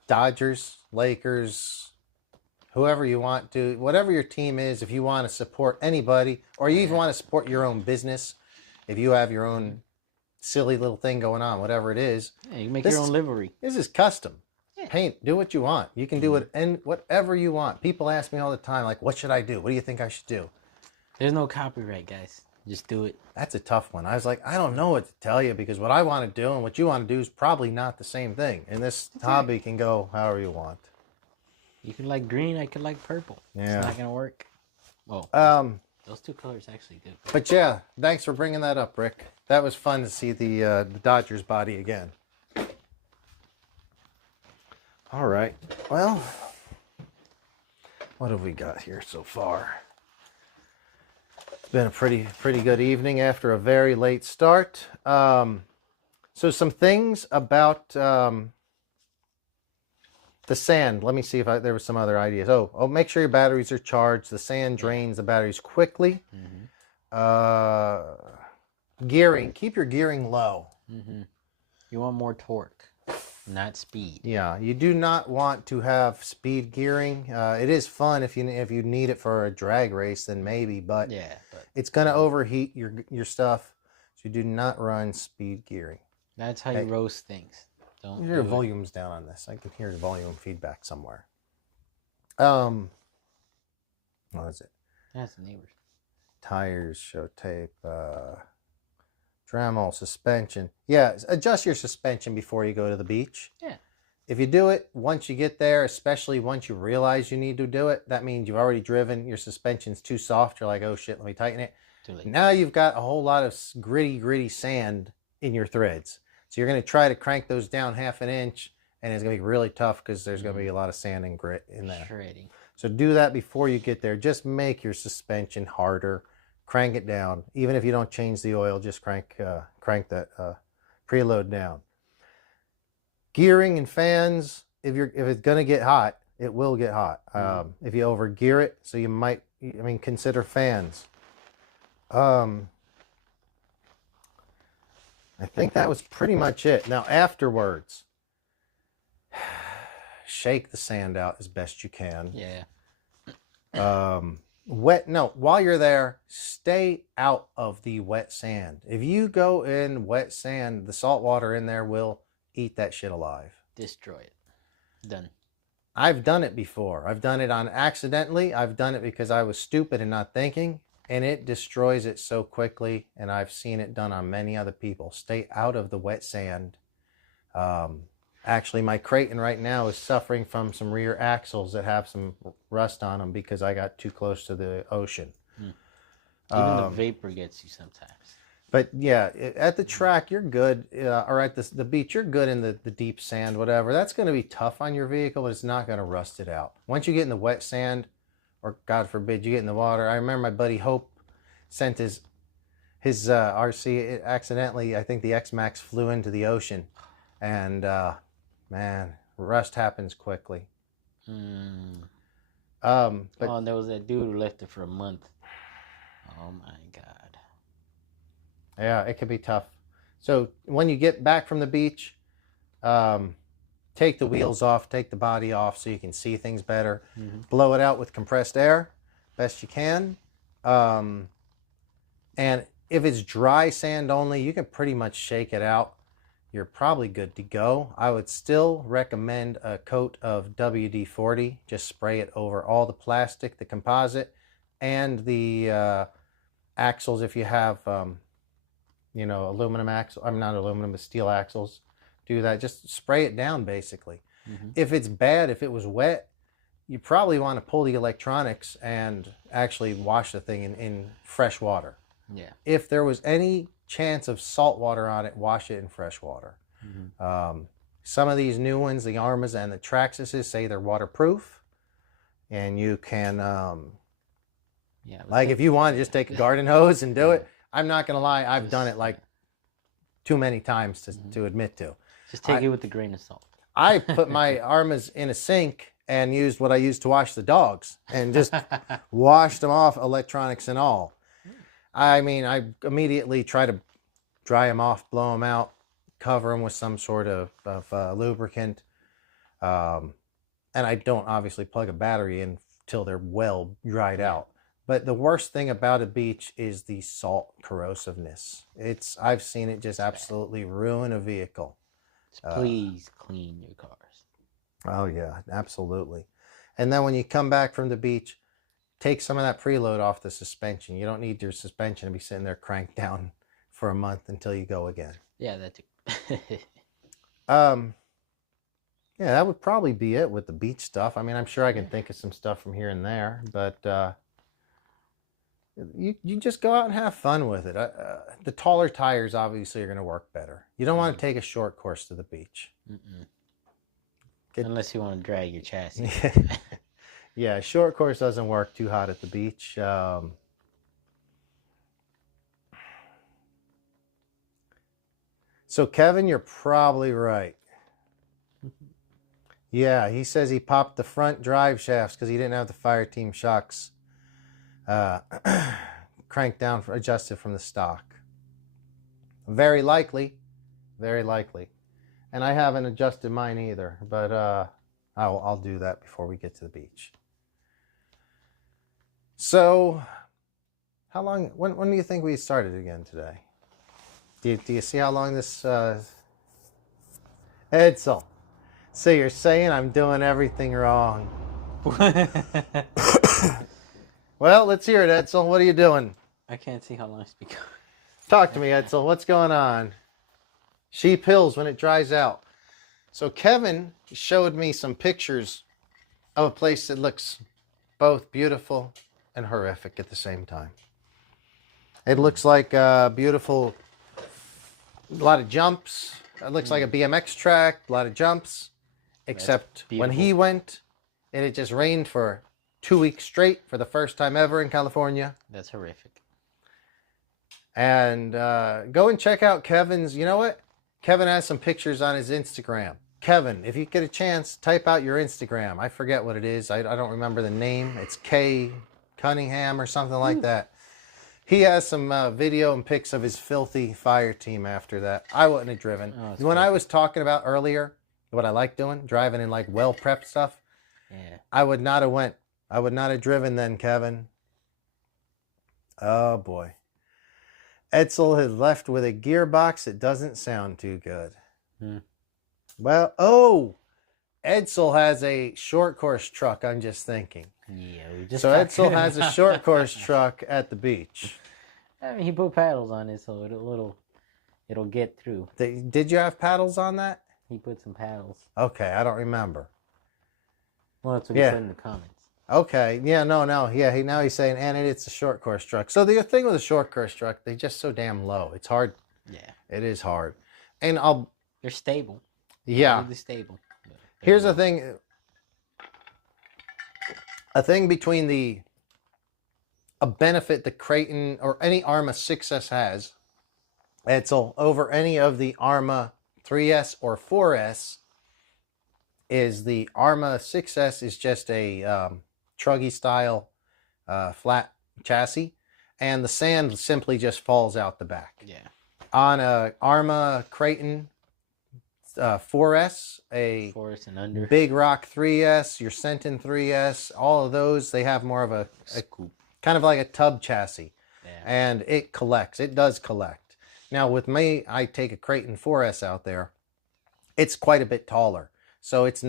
Dodgers, Lakers, whoever you want to, whatever your team is. If you want to support anybody, or you even want to support your own business, if you have your own silly little thing going on, whatever it is. Yeah, you make your own livery. This is custom. Yeah. Paint, do what you want. You can do it and whatever you want. People ask me all the time, like, what should I do? What do you think I should do? There's no copyright, guys. Just do it. That's a tough one. I was like, I don't know what to tell you, because what I want to do and what you want to do is probably not the same thing. And this hobby can go however you want. You can like green, I could like purple. Yeah. It's not going to work. Well, those two colors actually do. But yeah, thanks for bringing that up, Rick. That was fun to see the Dodgers body again. All right. Well, what have we got here so far? It's been a pretty good evening after a very late start. So some things about the sand. Let me see if there were some other ideas. Oh, make sure your batteries are charged. The sand drains the batteries quickly. Gearing. Keep your gearing low. You want more torque, not speed. Yeah, you do not want to have speed gearing. It is fun if you need it for a drag race, then maybe, but it's going to overheat your stuff. So you do not run speed gearing. That's how you roast things. Don't Your do it. volume's down on this. I can hear the volume feedback somewhere. What is it? That's the neighbors. Tires, show tape, Dremel, suspension. Yeah, adjust your suspension before you go to the beach. Yeah. If you do it once you get there, especially once you realize you need to do it, that means you've already driven, your suspension's too soft, you're like, oh shit, let me tighten it. Too late. Now you've got a whole lot of gritty sand in your threads. So you're going to try to crank those down 1/2 inch, and it's going to be really tough because there's going to be a lot of sand and grit in there. Shredding. So do that before you get there. Just make your suspension harder. Crank it down. Even if you don't change the oil, just crank that preload down. Gearing and fans. If it's gonna get hot, it will get hot. If you over gear it, so you might. Consider fans. I think that was pretty much it. Now afterwards, shake the sand out as best you can. Yeah. While you're there, stay out of the wet sand. If you go in wet sand, the salt water in there will eat that shit alive. Destroy it. Done. I've done it before. I've done it on accidentally. I've done it because I was stupid and not thinking, and it destroys it so quickly, and I've seen it done on many other people. Stay out of the wet sand. Actually, my Creighton right now is suffering from some rear axles that have some rust on them because I got too close to the ocean. Even the vapor gets you sometimes. But yeah, at the track, you're good. Or at the beach, you're good in the deep sand, whatever. That's going to be tough on your vehicle, but it's not going to rust it out. Once you get in the wet sand, or God forbid, you get in the water. I remember my buddy Hope sent his RC accidentally. I think the X-Max flew into the ocean. And... man, rust happens quickly. But and there was that dude who left it for a month. Oh my God. yeah, it could be tough. So when you get back from the beach, take the wheels off, take the body off so you can see things better. Blow it out with compressed air, best you can. And if it's dry sand only, you can pretty much shake it out. you're probably good to go. I would still recommend a coat of WD-40. Just spray it over all the plastic, the composite, and the axles if you have, aluminum axle. I'm not aluminum, but steel axles. Do that. Just spray it down, basically. Mm-hmm. If it's bad, if it was wet, you probably want to pull the electronics and actually wash the thing in fresh water. Yeah. If there was any chance of salt water on it, wash it in fresh water. Mm-hmm. Some of these new ones, the Armas and the Traxxas, say they're waterproof, and you can, if you want to just take a garden hose and do it. I'm not gonna lie, I've done it like too many times to admit to. Just take it with a grain of salt. I put my Armas in a sink and used what I used to wash the dogs, and just washed them off, electronics and all. I mean, I immediately try to dry them off, blow them out, cover them with some sort of lubricant. And I don't obviously plug a battery in till they're well dried out. But the worst thing about a beach is the salt corrosiveness. I've seen it just absolutely ruin a vehicle. Please clean your cars. Oh yeah, absolutely. And then when you come back from the beach, take some of that preload off the suspension. You don't need your suspension to be sitting there cranked down for a month until you go again. Yeah, that too. Yeah, that would probably be it with the beach stuff. I mean, I'm sure I can think of some stuff from here and there, but you just go out and have fun with it. The taller tires obviously are going to work better. You don't want to take a short course to the beach. Unless you want to drag your chassis. Yeah, short course doesn't work too hot at the beach. So Kevin, you're probably right. Yeah, he says he popped the front drive shafts because he didn't have the fire team shocks cranked down, adjusted from the stock. Very likely, very likely. And I haven't adjusted mine either, but I'll do that before we get to the beach. So, how long? When do you think we started again today? Do you see how long this? Edsel, so you're saying I'm doing everything wrong? Well, let's hear it, Edsel. What are you doing? I can't see how long it's been going. Talk to me, Edsel. What's going on? Sheep Hills when it dries out. So Kevin showed me some pictures of a place that looks both beautiful and horrific at the same time. It looks like a beautiful, a lot of jumps. It looks like a BMX track, a lot of jumps. Except when he went, it had just rained for 2 weeks straight for the first time ever in California. That's horrific. And go and check out Kevin's, you know what? Kevin has some pictures on his Instagram. Kevin, if you get a chance, type out your Instagram. I forget what it is. I don't remember the name. It's K Cunningham or something like that. He has some video and pics of his filthy fire team after that. I wouldn't have driven. When I was talking about earlier, what I like doing, driving in like well-prepped stuff, I would not have went. I would not have driven then, Kevin. Oh, boy. Edsel has left with a gearbox that doesn't sound too good. Well, Edsel has a short course truck, I'm just thinking. Yeah, so Edsel has a short course truck at the beach. I mean, he put paddles on it, so it'll get through. Did you have paddles on that? He put some paddles. Okay, I don't remember. Well, that's what he said in the comments. Okay, yeah, no, yeah. Now he's saying, and it's a short course truck. So the thing with a short course truck, they're just so damn low. It's hard. Yeah, it is hard. And they're stable. Yeah, they're stable. Here's the thing. A thing between a benefit that Creighton or any Arma 6S has, Edsel, over any of the Arma 3S or 4S, is the Arma 6S is just a truggy style flat chassis, and the sand simply just falls out the back. Yeah. On a Arma Creighton 4S, a Forest and under. Big Rock 3S, your Senton 3S, all of those, they have more of a kind of like a tub chassis. Yeah. And it collects. It does collect. Now with me, I take a Creighton 4S out there. It's quite a bit taller. So it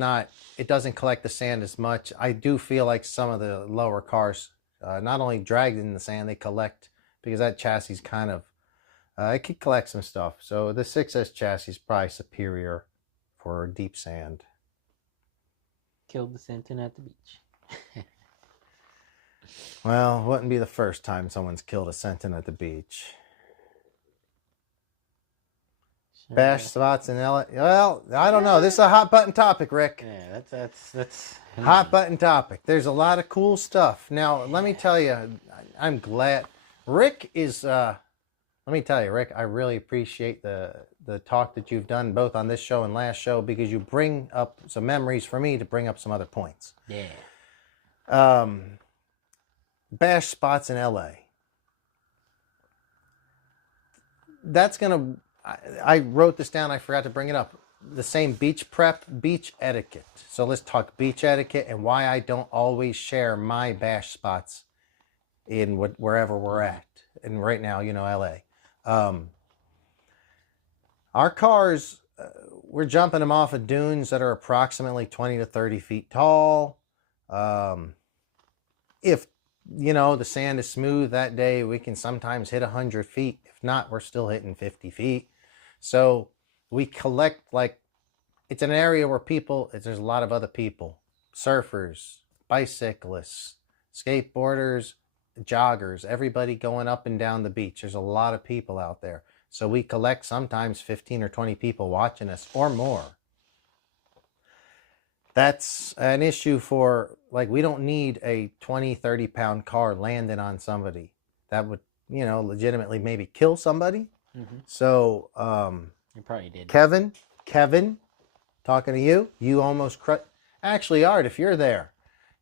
doesn't collect the sand as much. I do feel like some of the lower cars not only drag in the sand, they collect, because that chassis kind of, it could collect some stuff. So the 6S chassis is probably superior for deep sand. Killed the Sentin at the beach. Well, wouldn't be the first time someone's killed a Sentin at the beach. Bash spots in LA. Well, I don't know. This is a hot button topic, Rick. Yeah, that's Hot button topic. There's a lot of cool stuff. Now, let me tell you, I'm glad. Rick is, let me tell you, Rick, I really appreciate the talk that you've done both on this show and last show, because you bring up some memories for me to bring up some other points. Yeah. Bash spots in LA. That's going to, I wrote this down. I forgot to bring it up. The same beach prep, beach etiquette. So let's talk beach etiquette and why I don't always share my bash spots in wherever we're at. And right now, LA. Our cars, we're jumping them off of dunes that are approximately 20 to 30 feet tall. If, the sand is smooth that day, we can sometimes hit 100 feet. If not, we're still hitting 50 feet. So we collect, it's an area where there's a lot of other people, surfers, bicyclists, skateboarders, joggers, everybody going up and down the beach. There's a lot of people out there. So we collect sometimes 15 or 20 people watching us or more. That's an issue for, we don't need a 20, 30 pound car landing on somebody. That would, legitimately maybe kill somebody. Mm-hmm. So, You probably did. Kevin, talking to you, you almost actually, Art, if you're there,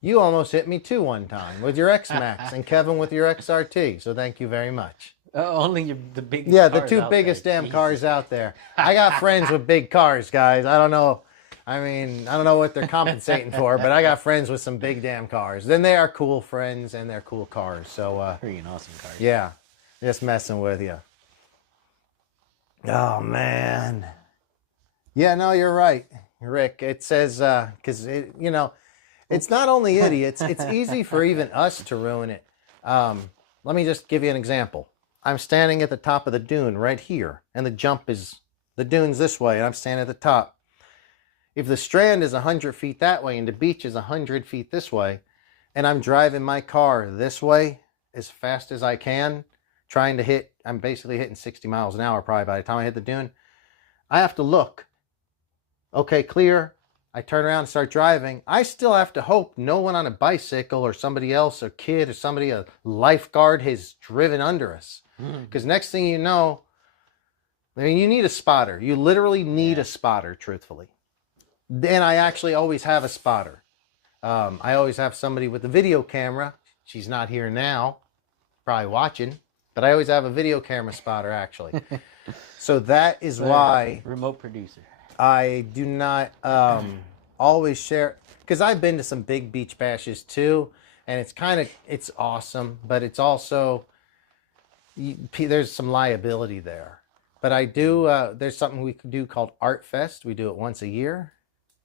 you almost hit me too one time with your X-Max and Kevin with your XRT. So thank you very much. Only the biggest. Yeah, the two biggest damn cars out there. I got friends with big cars, guys. I don't know. I don't know what they're compensating for, but I got friends with some big damn cars. Then they are cool friends and they're cool cars. So, freaking awesome cars. Yeah, just messing with you. Oh, man. Yeah, no, you're right, Rick. It says, because, it's not only idiots. It's easy for even us to ruin it. Let me just give you an example. I'm standing at the top of the dune right here, and the dune's this way, and I'm standing at the top. If the strand is 100 feet that way and the beach is 100 feet this way, and I'm driving my car this way as fast as I can, I'm basically hitting 60 miles an hour probably by the time I hit the dune, I have to look. Okay, clear. I turn around and start driving. I still have to hope no one on a bicycle or somebody else, a kid or somebody, a lifeguard, has driven under us. Because next thing you know, you need a spotter. You literally need a spotter, truthfully. And I actually always have a spotter. I always have somebody with a video camera. She's not here now, probably watching. But I always have a video camera spotter, actually. So that is why... Remote producer. I do not always share... Because I've been to some big beach bashes, too. And it's awesome. But it's also... There's some liability there. But I do... there's something we can do called Art Fest. We do it once a year.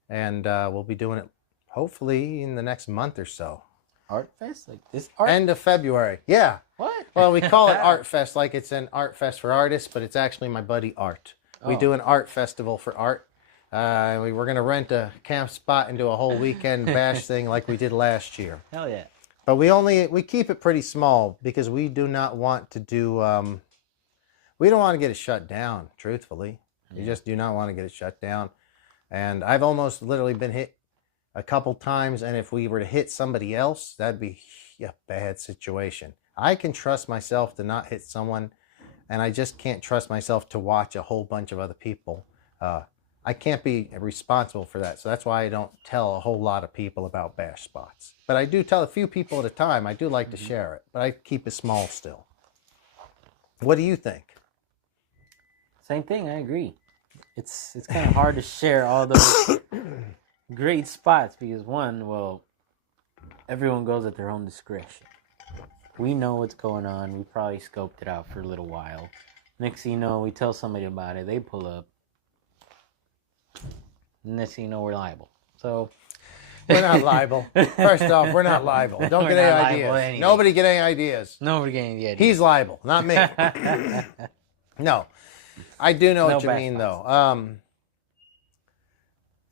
And we'll be doing it, hopefully, in the next month or so. Art Fest? Like this art? End of February. Yeah. What? Well, we call it Art Fest like it's an art fest for artists, but it's actually my buddy Art. We do an art festival for art. We're going to rent a camp spot and do a whole weekend bash thing like we did last year. Hell yeah. But we keep it pretty small because we do not want to do, we don't want to get it shut down, truthfully. We just do not want to get it shut down. And I've almost literally been hit a couple times, and if we were to hit somebody else, that'd be a bad situation. I can trust myself to not hit someone, and I just can't trust myself to watch a whole bunch of other people. I can't be responsible for that, so that's why I don't tell a whole lot of people about bash spots. But I do tell a few people at a time. I do like to share it, but I keep it small still. What do you think? Same thing, I agree. It's kind of hard to share all those great spots because everyone goes at their own discretion. We know what's going on. We probably scoped it out for a little while. Next thing you know, we tell somebody about it. They pull up. Next thing you know, we're liable. So We're not liable. First off, we're not liable. Don't We're get any not liable ideas. anything. Nobody get any ideas. nobody getting the idea. He's liable, not me. No, I do know No what you bash mean, spots. though.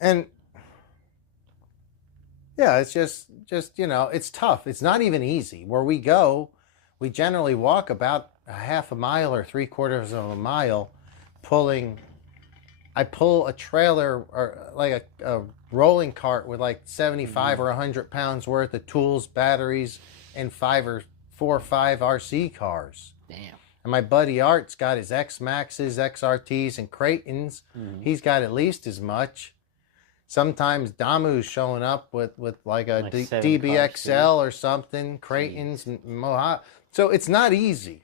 And yeah, it's just it's tough. It's not even easy. Where we go, we generally walk about a half a mile or 3/4 of a mile, pulling. I pull a trailer or like a rolling cart with like 75 or 100 pounds worth of tools, batteries, and 4 or 5 RC cars. Damn. And my buddy Art's got his X Maxes, XRTs, and Creightons. He's got at least as much. Sometimes Damu's showing up with like a Like 7 DBXL or something, Creightons, and Mohawk. So it's not easy.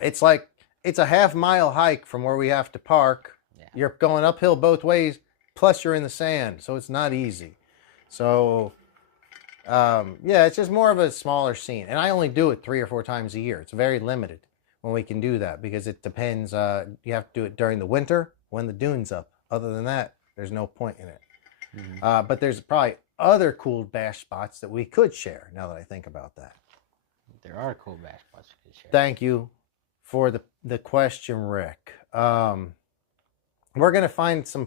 It's like it's a half-mile hike from where we have to park. Yeah. You're going uphill both ways, plus you're in the sand, so it's not easy. So, yeah, it's just more of a smaller scene. And I only do it 3 or 4 times a year. It's very limited when we can do that because it depends. You have to do it during the winter when the dune's up. Other than that, there's no point in it. But there's probably other cool bash spots that we could share now that I think about that. There are cool bash spots you could share. Thank you for the question, Rick. We're going to find some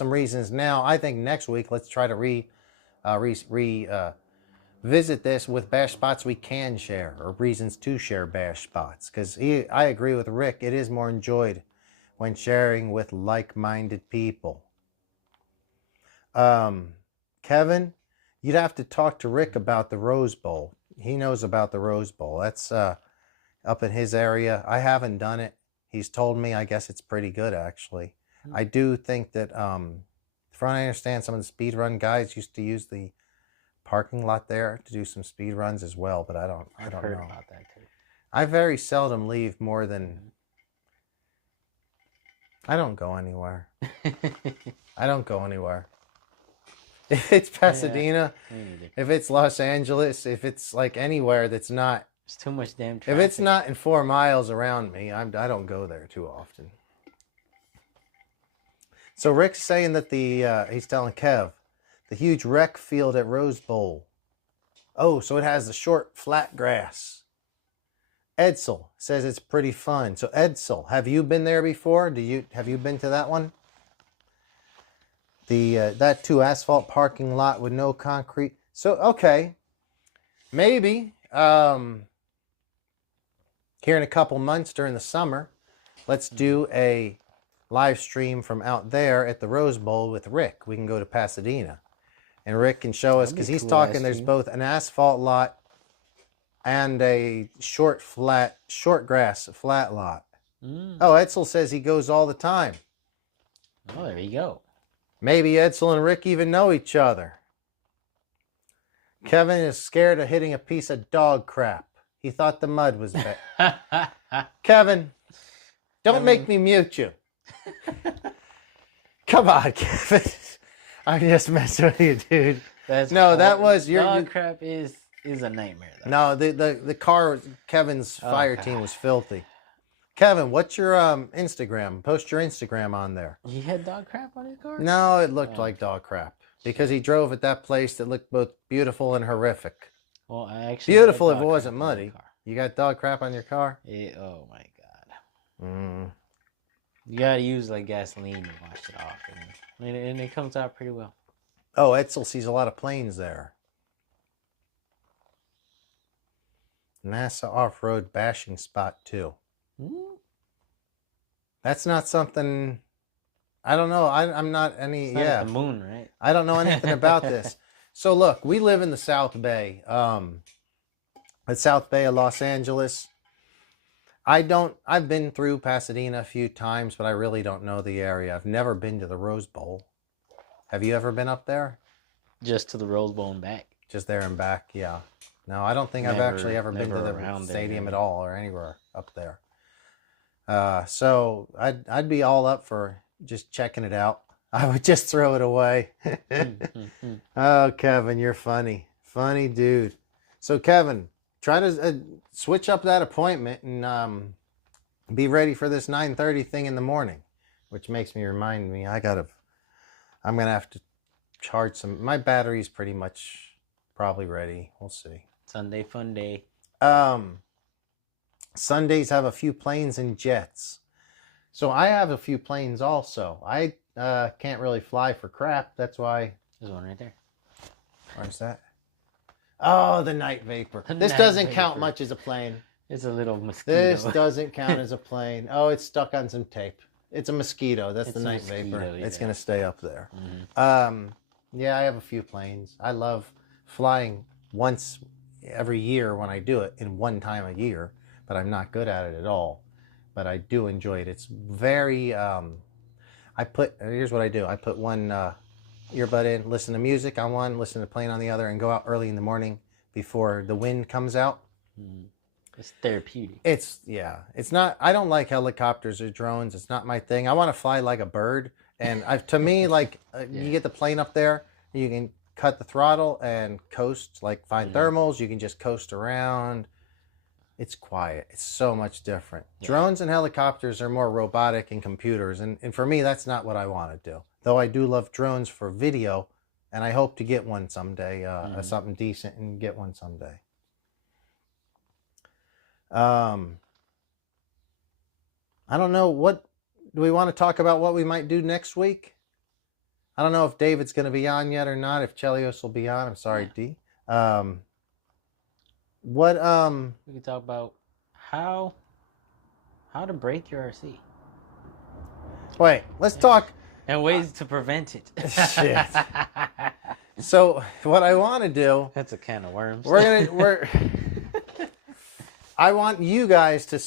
reasons now. I think next week, let's try to visit this with bash spots we can share or reasons to share bash spots. Because I agree with Rick. It is more enjoyed when sharing with like-minded people. Kevin, you'd have to talk to Rick about the Rose Bowl. He knows about the Rose Bowl. That's up in his area. I haven't done it. He's told me, I guess it's pretty good, actually. I do think that, from what I understand, some of the speed run guys used to use the parking lot there to do some speed runs as well, but I don't heard know. about that too. I very seldom leave more than... I don't go anywhere. I don't go anywhere. If it's Pasadena, Me neither. if it's Los Angeles, if it's like anywhere that's not... There's too much damn If traffic. it's not in 4 miles around me, I don't go there too often. So Rick's saying that he's telling Kev, the huge rec field at Rose Bowl. Oh, so it has the short, flat grass. Edsel says it's pretty fun. So Edsel, have you been there before? Have you been to that one? That 2 asphalt parking lot with no concrete. So okay, maybe here in a couple months during the summer, let's do a live stream from out there at the Rose Bowl with Rick. We can go to Pasadena, and Rick can show us That'd be because a he's cool talking. live There's stream. both an asphalt lot and a short grass flat lot. Oh, Edsel says he goes all the time. Oh, there you go. Maybe Edsel and Rick even know each other. Kevin is scared of hitting a piece of dog crap. He thought the mud was bad. Kevin, don't make me mute you. Come on, Kevin. I'm just messing with you, dude. That was your... Dog crap is a nightmare, though. No, the car, Kevin's fire team was filthy. Kevin, what's your Instagram? Post your Instagram on there. He had dog crap on his car? No, it looked like dog crap. Because he drove at that place that looked both beautiful and horrific. Well, I actually Beautiful had if it dog wasn't crap on my muddy. car. You got dog crap on your car? Oh my god. You gotta use like gasoline to wash it off, and it comes out pretty well. Oh, Edsel sees a lot of planes there. NASA off-road bashing spot too. That's not something... I don't know. I'm not any... It's not yeah. at the moon, right? I don't know anything about this. So look, we live in the South Bay. The South Bay of Los Angeles. I've been through Pasadena a few times, but I really don't know the area. I've never been to the Rose Bowl. Have you ever been up there? Just to the Rose Bowl and back. Just there and back, yeah. No, I don't think I've actually ever been to never the around there, stadium maybe. at all or anywhere up there. So I'd be all up for just checking it out. I would just throw it away. Oh, Kevin, you're funny. Funny dude. So, Kevin, try to switch up that appointment and be ready for this 9:30 thing in the morning, which makes me remind me I'm gonna have to charge some. My battery's pretty much probably ready. We'll see. Sunday fun day. Sundays have a few planes and jets. So I have a few planes also. I can't really fly for crap. That's why. There's one right there. Where's that? Oh, the night vapor. The This night doesn't vapor. count much as a plane. It's a little mosquito. This doesn't count as a plane. Oh, it's stuck on some tape. It's a mosquito. That's It's the a night mosquito, vapor. yeah. It's going to stay up there. Mhm. Yeah, I have a few planes. I love flying once every year when I do it in one time a year, but I'm not good at it at all. But I do enjoy it. It's very, here's what I do. I put one earbud in, listen to music on one, listen to plane on the other, and go out early in the morning before the wind comes out. Mhm. It's therapeutic. It's not, I don't like helicopters or drones. It's not my thing. I want to fly like a bird. And to me, like you get the plane up there, you can cut the throttle and coast, like find thermals. You can just coast around. It's quiet. It's so much different. Yeah. Drones and helicopters are more robotic and computers. And for me, that's not what I want to do. Though I do love drones for video, and I hope to get one someday, something decent and get one someday. I don't know. What do we want to talk about? What we might do next week? I don't know if David's going to be on yet or not. If Chelios will be on, I'm sorry, D. We can talk about how to break your RC Wait, let's talk. and ways to prevent it. Shit. So what I want to do, That's a can of worms. I want you guys to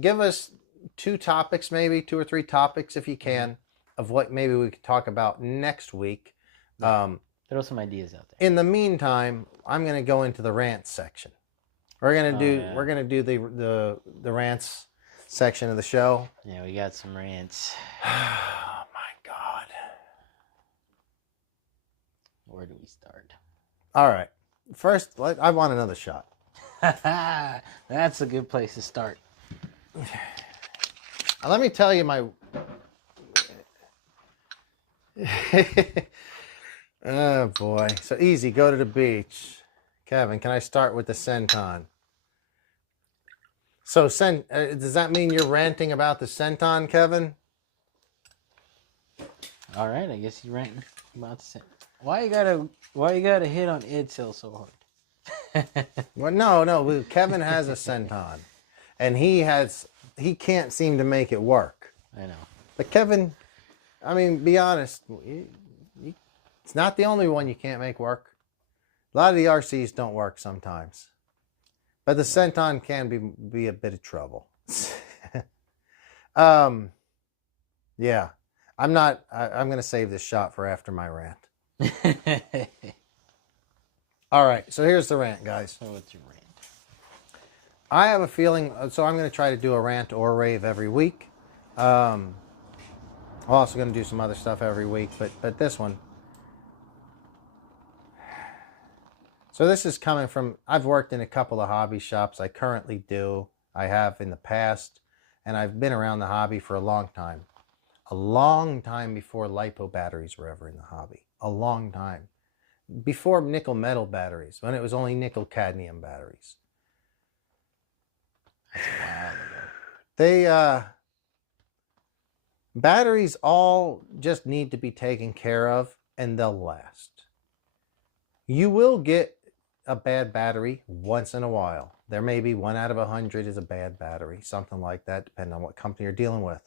give us 2 topics, maybe 2 or 3 topics if you can, of what maybe we could talk about next week. Throw some ideas out there. In the meantime, I'm going to go into the rants section. We're gonna do the rants section of the show. Yeah, we got some rants. Oh my God! Where do we start? All right, first I want another shot. That's a good place to start. Let me tell you my. Oh boy! So easy. Go to the beach. Kevin, can I start with the Centon? So, does that mean you're ranting about the Centon, Kevin? All right, I guess you're ranting about the Why you gotta hit on Edsel so hard? Well, no. Kevin has a Centon, and he can't seem to make it work. I know. But Kevin, I mean, be honest. It's not the only one you can't make work. A lot of the RCs don't work sometimes, but the Centon can be a bit of trouble. Yeah, I'm going to save this shot for after my rant. All right, so here's the rant, guys. So what's your rant? I have a feeling, so I'm going to try to do a rant or rave every week. I'm also going to do some other stuff every week, but this one. So this is coming from, I've worked in a couple of hobby shops. I currently do. I have in the past, and I've been around the hobby for a long time. A long time before LiPo batteries were ever in the hobby. A long time. Before nickel metal batteries, when it was only nickel cadmium batteries. That's a while ago. They, batteries all just need to be taken care of, and they'll last. You will get a bad battery once in a while. There may be 1 out of 100 is a bad battery, something like that, depending on what company you're dealing with.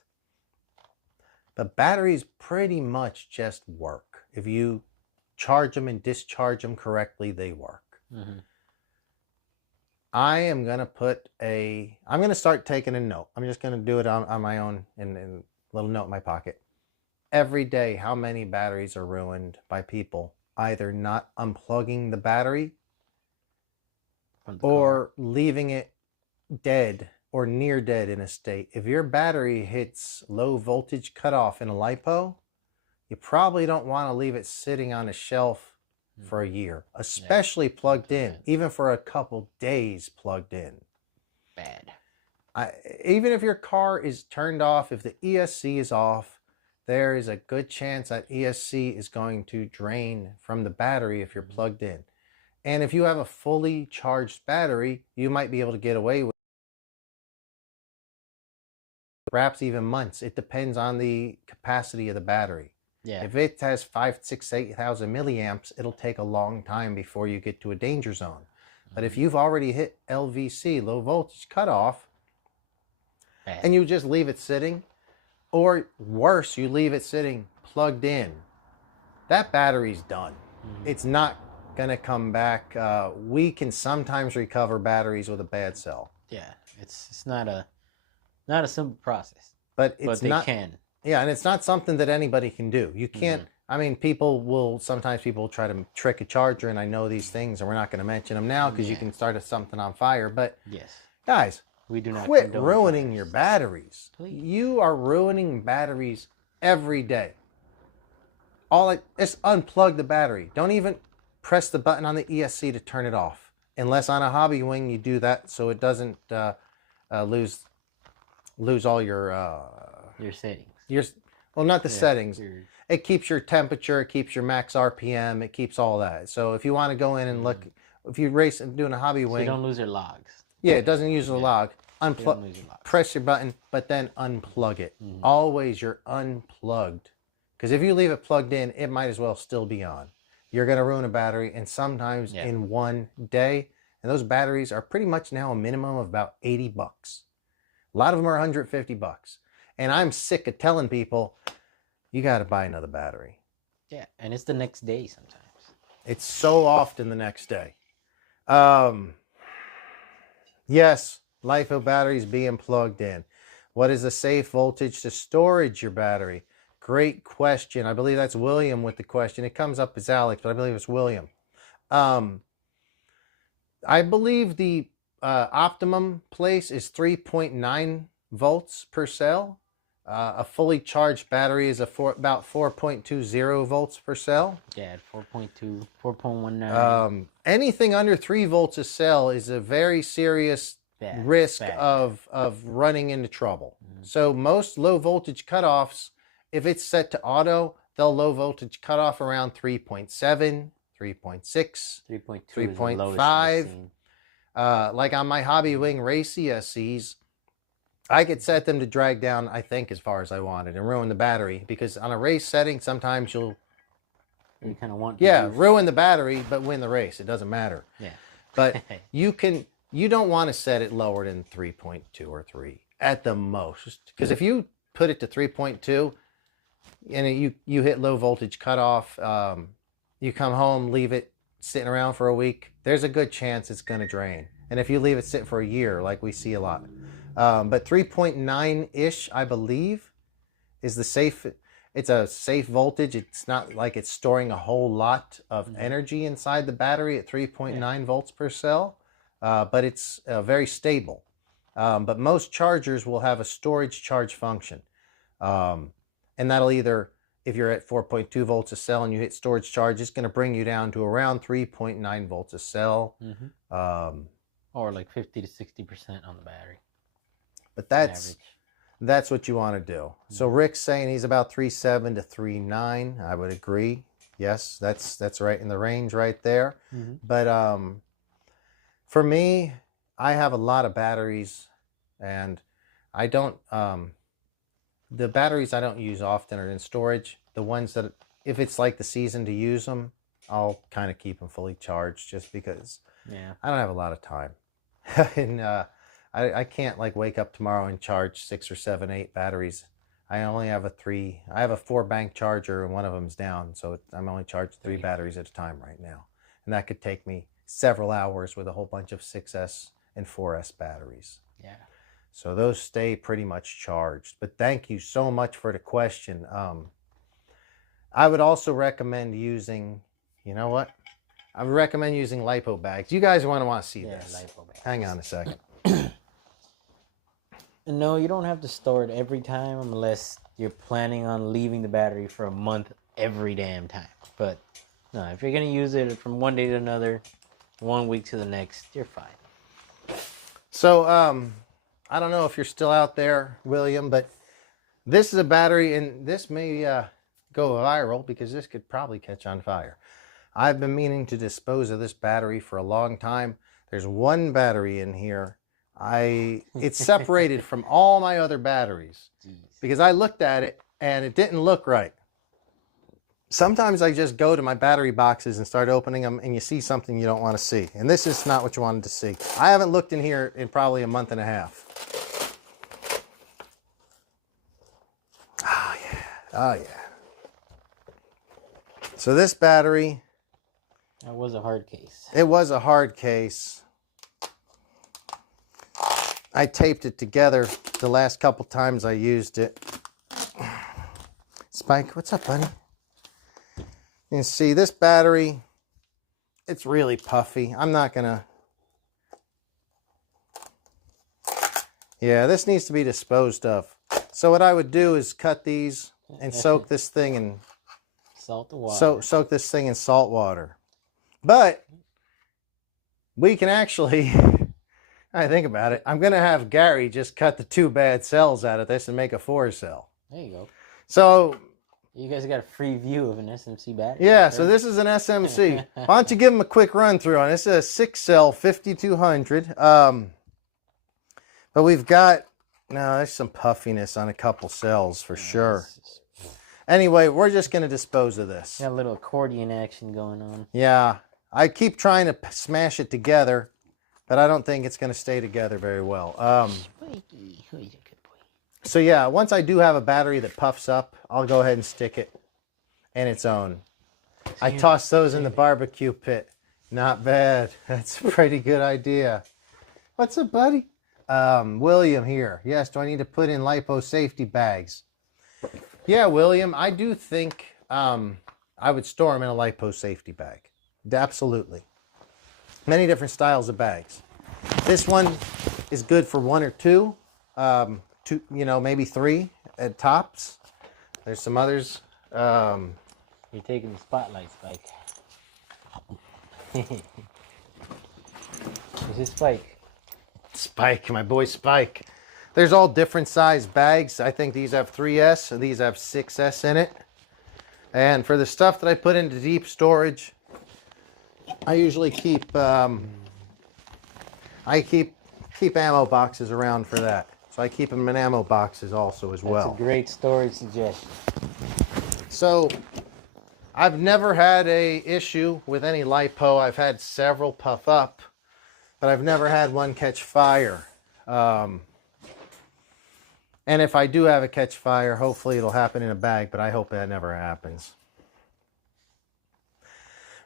But batteries pretty much just work. If you charge them and discharge them correctly, they work. Mm-hmm. I'm going to start taking a note. I'm just going to do it on my own in a little note in my pocket. Every day, how many batteries are ruined by people either not unplugging the battery or leaving it dead or near dead in a state. If your battery hits low voltage cutoff in a LiPo, you probably don't want to leave it sitting on a shelf for a year, especially plugged in, even for a couple days plugged in. Bad. Even if your car is turned off, if the ESC is off, there is a good chance that ESC is going to drain from the battery if you're plugged in. And if you have a fully charged battery, you might be able to get away with perhaps even months. It depends on the capacity of the battery. Yeah. If it has 5, 6, 8,000 milliamps, it'll take a long time before you get to a danger zone. But if you've already hit LVC, low voltage cutoff, and you just leave it sitting, or worse, you leave it sitting plugged in, that battery's done. It's not going to come back. We can sometimes recover batteries with a bad cell. Yeah, it's not a simple process, but they can. Yeah, and it's not something that anybody can do. You can't. I mean, people will try to trick a charger, and I know these things, and we're not going to mention them now because you can start something on fire. But yes, guys, we do not quit ruining your batteries. Please. You are ruining batteries every day. Just unplug the battery. Don't even press the button on the ESC to turn it off, unless on a hobby wing you do that so it doesn't lose all your settings. Well, not the settings. It keeps your temperature, it keeps your max RPM, it keeps all that. So if you want to go in and look, if you're racing, doing a hobby wing, you don't lose your logs. Yeah, it doesn't use the log. Unplug, press your button, but then unplug it. Always you're unplugged. Because if you leave it plugged in, it might as well still be on. You're going to ruin a battery, and sometimes in one day. And those batteries are pretty much now a minimum of about $80. A lot of them are $150. And I'm sick of telling people, you got to buy another battery. Yeah, and it's the next day sometimes. It's so often the next day. Yes, LiPo batteries being plugged in. What is the safe voltage to storage your battery? Great question. I believe that's William with the question. It comes up as Alex, but I believe it's William. I believe the optimum place is 3.9 volts per cell. A fully charged battery is about 4.20 volts per cell. Yeah, 4.2, 4.19. Anything under 3 volts a cell is a very serious risk of running into trouble. So most low voltage cutoffs, if it's set to auto, they'll low voltage cut off around 3.7, 3.6, 3.5. Like on my hobby wing race ESCs, I could set them to drag down, I think, as far as I wanted and ruin the battery. Because on a race setting, sometimes you kind of want ruin the battery, but win the race. It doesn't matter. Yeah. But you don't want to set it lower than 3.2 or 3 at the most. Because if you put it to 3.2 and you hit low voltage cutoff, you come home, leave it sitting around for a week, there's a good chance it's going to drain. And if you leave it sit for a year, like we see a lot. But 3.9-ish, I believe, is the safe. It's a safe voltage. It's not like it's storing a whole lot of energy inside the battery at 3.9 volts per cell, but it's very stable. But most chargers will have a storage charge function. And that'll either, if you're at 4.2 volts a cell and you hit storage charge, it's going to bring you down to around 3.9 volts a cell. Or like 50 to 60% on the battery. But that's what you want to do. So Rick's saying he's about 3.7 to 3.9. I would agree. Yes, that's right in the range right there. But for me, I have a lot of batteries, and I don't. The batteries I don't use often are in storage. The ones that, if it's like the season to use them, I'll kind of keep them fully charged just because I don't have a lot of time. And I can't like wake up tomorrow and charge 6 or 7, 8 batteries. I only have I have a 4-bank charger and one of them's down. So I'm only charging 3 batteries at a time right now. And that could take me several hours with a whole bunch of 6S and 4S batteries. Yeah. So those stay pretty much charged. But thank you so much for the question. I would also recommend using, you know what? I would recommend using LiPo bags. You guys want to see this. LiPo bags. Hang on a second. No, you don't have to store it every time unless you're planning on leaving the battery for a month every damn time. But no, if you're going to use it from one day to another, 1 week to the next, you're fine. So I don't know if you're still out there, William, but this is a battery, and this may go viral because this could probably catch on fire. I've been meaning to dispose of this battery for a long time. There's one battery in here. It's separated from all my other batteries because I looked at it and it didn't look right. Sometimes I just go to my battery boxes and start opening them, and you see something you don't want to see. And this is not what you wanted to see. I haven't looked in here in probably a month and a half. Oh, yeah. Oh, yeah. So this battery... That was a hard case. It was a hard case. I taped it together the last couple times I used it. Spike, what's up, buddy? You can see this battery, it's really puffy. I'm not gonna... Yeah, this needs to be disposed of. So what I would do is cut these and soak this thing in... Salt the water. Soak this thing in salt water. But we can actually... I think about it. I'm going to have Gary just cut the 2 bad cells out of this and make a 4 cell. There you go. So... You guys got a free view of an SMC battery. Yeah, so this is an SMC. Why don't you give them a quick run through on this? Is a 6-cell 5200. But we've got, no, there's some puffiness on a couple cells for sure. Anyway, we're just going to dispose of this. Got a little accordion action going on. Yeah, I keep trying to smash it together, but I don't think it's going to stay together very well. So yeah, once I do have a battery that puffs up, I'll go ahead and stick it in its own. I toss those in the barbecue pit. Not bad. That's a pretty good idea. What's up, buddy? William here. Yes, do I need to put in lipo safety bags? Yeah, William, I do think I would store them in a lipo safety bag. Absolutely. Many different styles of bags. This one is good for 1 or 2. 2, maybe 3 at tops. There's some others. You're taking the spotlight, Spike. This is Spike. Spike, my boy Spike. There's all different size bags. I think these have 3S and these have 6S in it. And for the stuff that I put into deep storage, I usually keep keep ammo boxes around for that. So I keep them in ammo boxes also as well. That's a great storage suggestion. So I've never had a issue with any lipo. I've had several puff up, but I've never had one catch fire. And if I do have a catch fire, hopefully it'll happen in a bag, but I hope that never happens.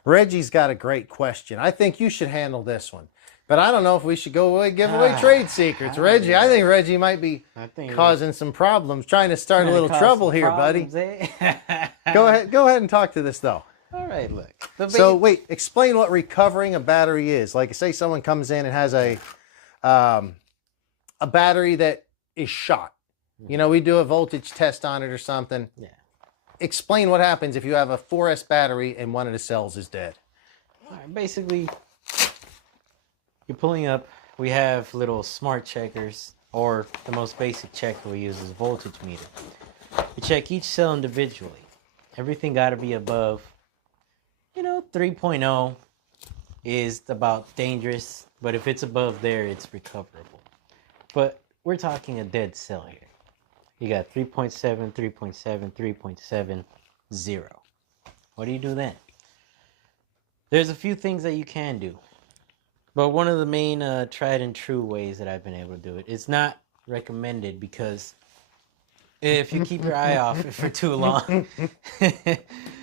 Reggie's got a great question. I think you should handle this one. But I don't know if we should go away, give away trade secrets. Reggie, I think Reggie might be causing some problems, trying to start a little trouble here, buddy. Go ahead and talk to this, though. All right, look. So, wait, explain what recovering a battery is. Like, say someone comes in and has a battery that is shot. You know, we do a voltage test on it or something. Yeah. Explain what happens if you have a 4S battery and one of the cells is dead. All right, basically, you're pulling up. We have little smart checkers, or the most basic checker we use is a voltage meter. We check each cell individually. Everything got to be above, 3.0 is about dangerous, but if it's above there, it's recoverable. But we're talking a dead cell here. You got 3.7, 3.7, 3.7, 0. What do you do then? There's a few things that you can do. But one of the main tried and true ways that I've been able to do it, it's not recommended because if you keep your eye off it for too long.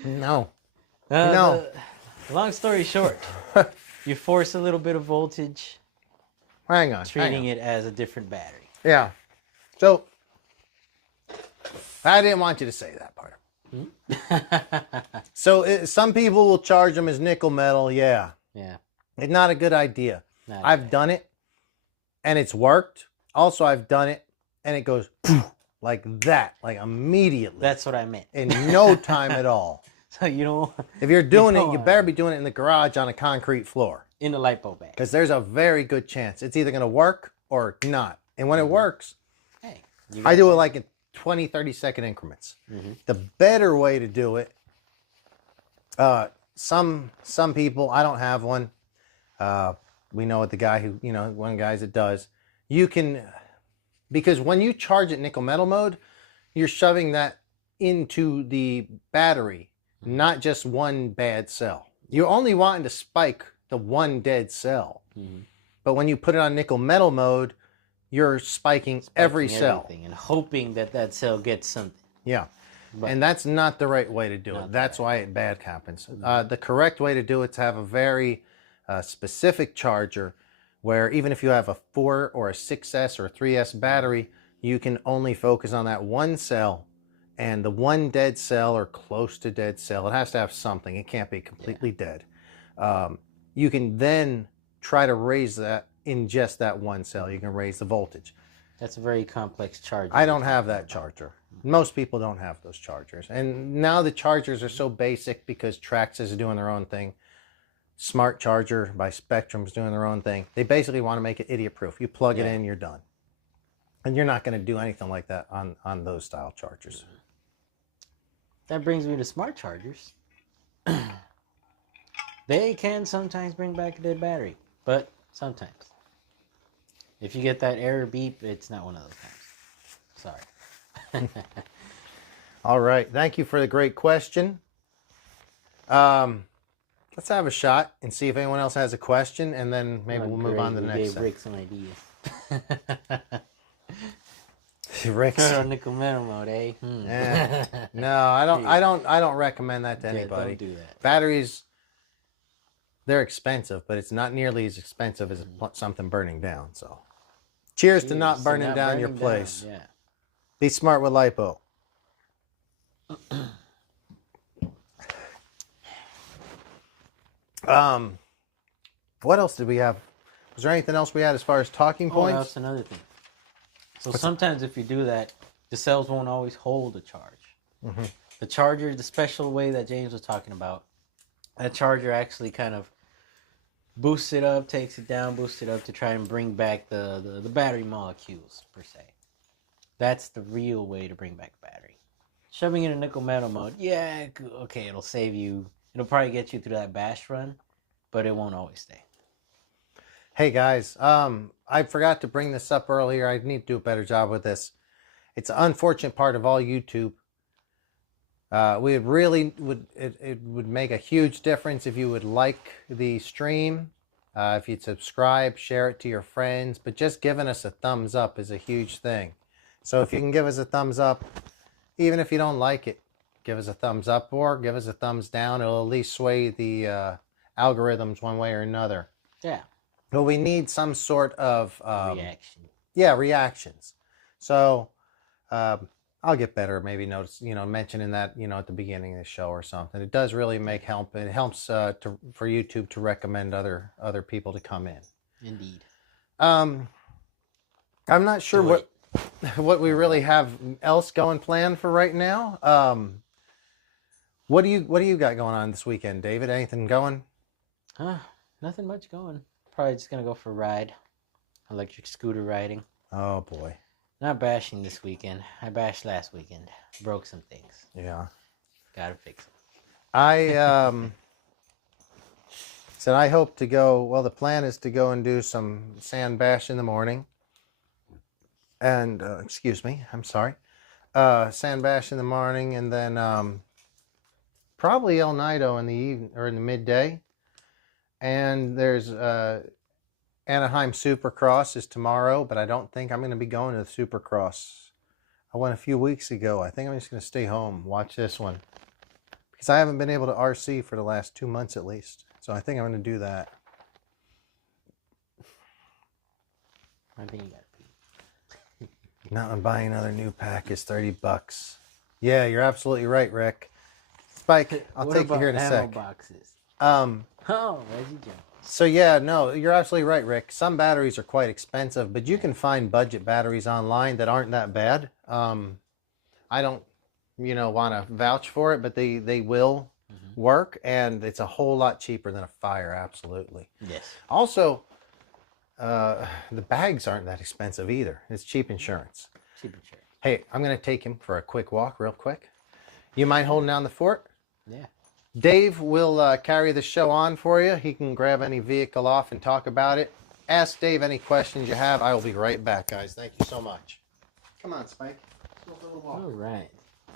No. Long story short, you force a little bit of voltage. Hang on. Treating it as a different battery. Yeah. So, I didn't want you to say that part. So, some people will charge them as nickel metal. Yeah. Yeah. It's not a good idea. I've done it, and it's worked. Also, I've done it, and it goes like that, like immediately. That's what I meant. In no time at all. So, if you're doing it, you better be doing it in the garage on a concrete floor. In the lipo bag. Because there's a very good chance it's either going to work or not. And when it works, Hey, I do it like in 20, 30-second increments. The better way to do it, some people, I don't have one. We know what the guy who, one of the guys that does. You can, because when you charge it nickel metal mode, you're shoving that into the battery, not just one bad cell. You're only wanting to spike the one dead cell. But when you put it on nickel metal mode, you're spiking every cell. And hoping that cell gets something. Yeah. But and that's not the right way to do it. That's why it bad happens. The correct way to do it is to have a very specific charger where even if you have a 4 or a 6S or a 3S battery, you can only focus on that one cell and the one dead cell or close to dead cell. It has to have something. It can't be completely dead. You can then try to raise that in just that one cell. You can raise the voltage. That's a very complex charger. I don't have that charger. Most people don't have those chargers. And now the chargers are so basic because Trax is doing their own thing. Smart Charger by Spectrum's doing their own thing. They basically want to make it idiot proof. You plug it in, you're done. And you're not going to do anything like that on those style chargers. That brings me to smart chargers. They can sometimes bring back a dead battery, but sometimes. If you get that error beep, it's not one of those times. Sorry. All right. Thank you for the great question. Let's have a shot and see if anyone else has a question, and then maybe we'll move on to the next. Gave Rick some ideas. Rick's nickel metal mode, eh? No, I don't recommend that to anybody. Don't do that. Batteries, they're expensive, but it's not nearly as expensive as something burning down. So, cheers to not burning down your place. Yeah. Be smart with lipo. What else did we have? Was there anything else we had as far as talking points? That's another thing. So sometimes if you do that, the cells won't always hold a charge. The charger, the special way that James was talking about, that charger actually kind of boosts it up, takes it down, boosts it up to try and bring back the battery molecules, per se. That's the real way to bring back battery. Shoving it in nickel metal mode, yeah, okay, it'll save you. It'll probably get you through that bash run, but it won't always stay. Hey guys, I forgot to bring this up earlier. I need to do a better job with this. It's an unfortunate part of all YouTube. We it would make a huge difference if you would like the stream, if you'd subscribe, share it to your friends, but just giving us a thumbs up is a huge thing. So if you can give us a thumbs up, even if you don't like it, give us a thumbs up or give us a thumbs down. It'll at least sway the algorithms one way or another. Yeah. But we need some sort of reaction. Yeah, reactions. So I'll get better. Maybe mentioning that at the beginning of the show or something. It does really help. It helps for YouTube to recommend other people to come in. Indeed. I'm not sure what we really have else going planned for right now. What do you got going on this weekend, David? Anything going? Nothing much going. Probably just gonna go for a ride. Electric scooter riding. Oh boy. Not bashing this weekend. I bashed last weekend. Broke some things. Yeah. Gotta fix them. I said I hope to go. Well, the plan is to go and do some sand bash in the morning. And excuse me, I'm sorry. Sand bash in the morning, and then probably El Nido in the evening or in the midday. And there's Anaheim Supercross is tomorrow, but I don't think I'm going to be going to the Supercross. I went a few weeks ago. I think I'm just going to stay home, watch this one. Because I haven't been able to RC for the last 2 months at least. So I think I'm going to do that. I think you got to pee. Now I'm buying another new pack is $30. Yeah, you're absolutely right, Rick. Spike, I'll take you here in a sec. Boxes? Reggie Jones. So yeah, no, you're absolutely right, Rick. Some batteries are quite expensive, but you can find budget batteries online that aren't that bad. I don't, want to vouch for it, but they will work, and it's a whole lot cheaper than a fire. Absolutely. Yes. Also, The bags aren't that expensive either. It's cheap insurance. Cheap insurance. Hey, I'm going to take him for a quick walk real quick. You mind holding down the fort? Yeah. Dave will carry the show on for you. He can grab any vehicle off and talk about it. Ask Dave any questions you have. I will be right back, guys. Thank you so much. Come on, Spike. Let's go for a little walk. All right.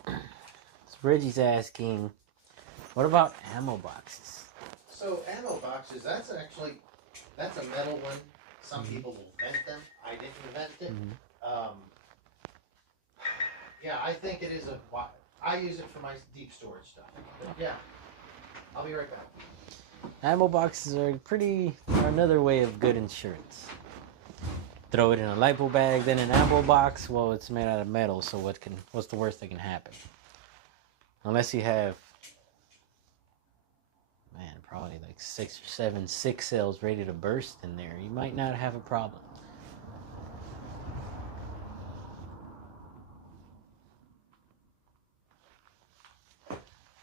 So Reggie's asking, what about ammo boxes? So ammo boxes, that's a metal one. Some people will vent them. I didn't invent it. Yeah, I think it is I use it for my deep storage stuff. But yeah, I'll be right back. Ammo boxes are another way of good insurance. Throw it in a lipo bag, then an ammo box. Well, it's made out of metal, so what's the worst that can happen? Unless you have, man, probably like 6 or 7 6 cells ready to burst in there, you might not have a problem.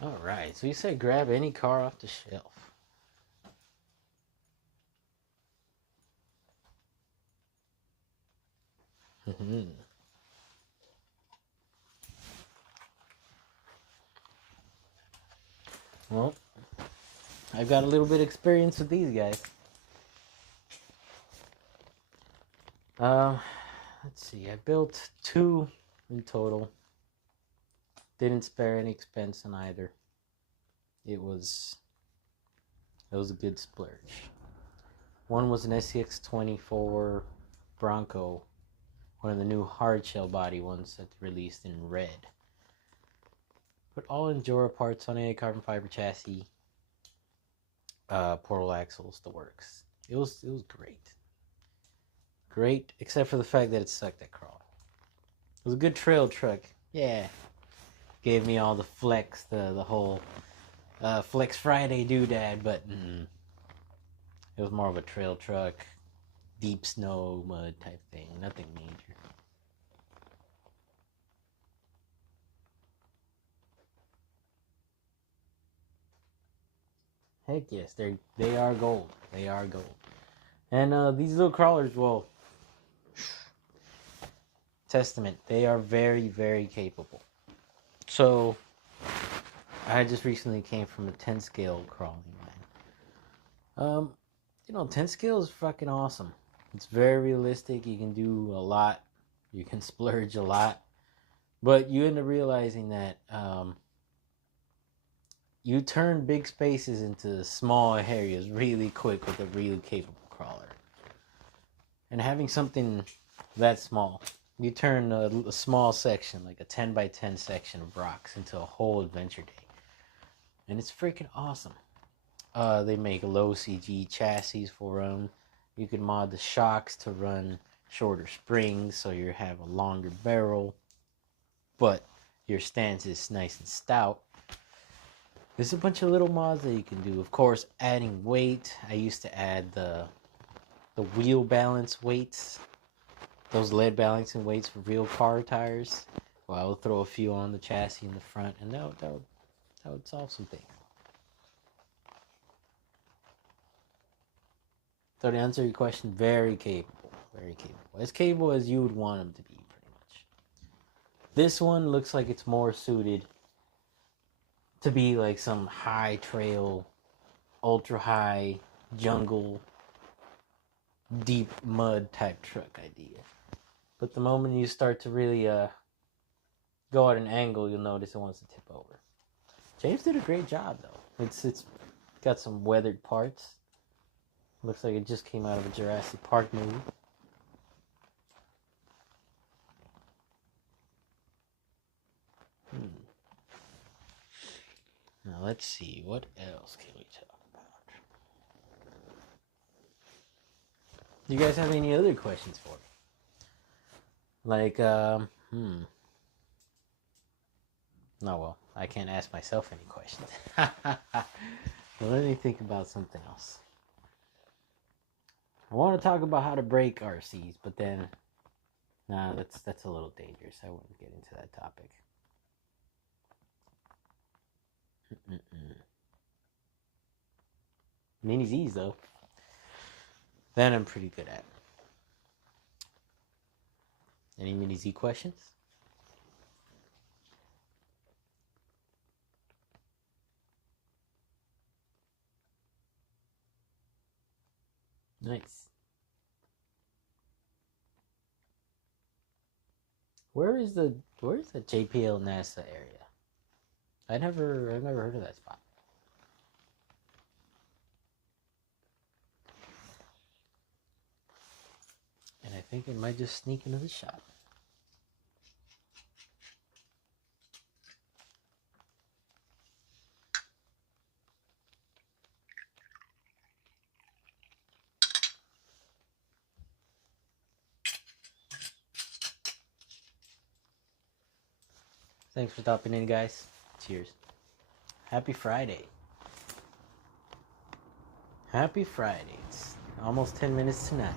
All right, so you said grab any car off the shelf. Well, I've got a little bit of experience with these guys. Let's see, I built 2 in total. Didn't spare any expense on either. It was a good splurge. One was an SCX-24 Bronco, one of the new hard shell body ones that released in red. Put all Endura parts on it, carbon fiber chassis, portal axles, the works. It was great. Great, except for the fact that it sucked at crawl. It was a good trail truck. Yeah. Gave me all the flex, the whole Flex Friday doodad, but it was more of a trail truck, deep snow, mud type thing. Nothing major. Heck yes, they are gold. They are gold. And these little crawlers, well, testament, they are very, very capable. So, I just recently came from a 10 scale crawling line. 10 scale is fucking awesome. It's very realistic. You can do a lot. You can splurge a lot. But you end up realizing that you turn big spaces into small areas really quick with a really capable crawler. And having something that small, you turn a small section, like a 10 by 10 section of rocks, into a whole adventure day. And it's freaking awesome. They make low CG chassis for them. You can mod the shocks to run shorter springs, so you have a longer barrel, but your stance is nice and stout. There's a bunch of little mods that you can do. Of course, adding weight. I used to add the wheel balance weights, those lead balancing weights for real car tires. Well, I would throw a few on the chassis in the front, and that would solve some things. So to answer your question, very capable, very capable. As capable as you would want them to be, pretty much. This one looks like it's more suited to be like some high trail, ultra high jungle, deep mud type truck idea. But the moment you start to really go at an angle, you'll notice it wants to tip over. James did a great job though. It's got some weathered parts. Looks like it just came out of a Jurassic Park movie. Now let's see, what else can we talk about? Do you guys have any other questions for me? Like, no, well, I can't ask myself any questions. Well, let me think about something else. I want to talk about how to break RCs, but then, nah, that's a little dangerous. I wouldn't get into that topic. Mini Z's though. That I'm pretty good at. Any mini Z questions? Nice. Where is the JPL NASA area? I've never heard of that spot. And I think it might just sneak into the shop. Thanks for stopping in, guys. Cheers. Happy Friday. Happy Friday. It's almost 10 minutes to 9.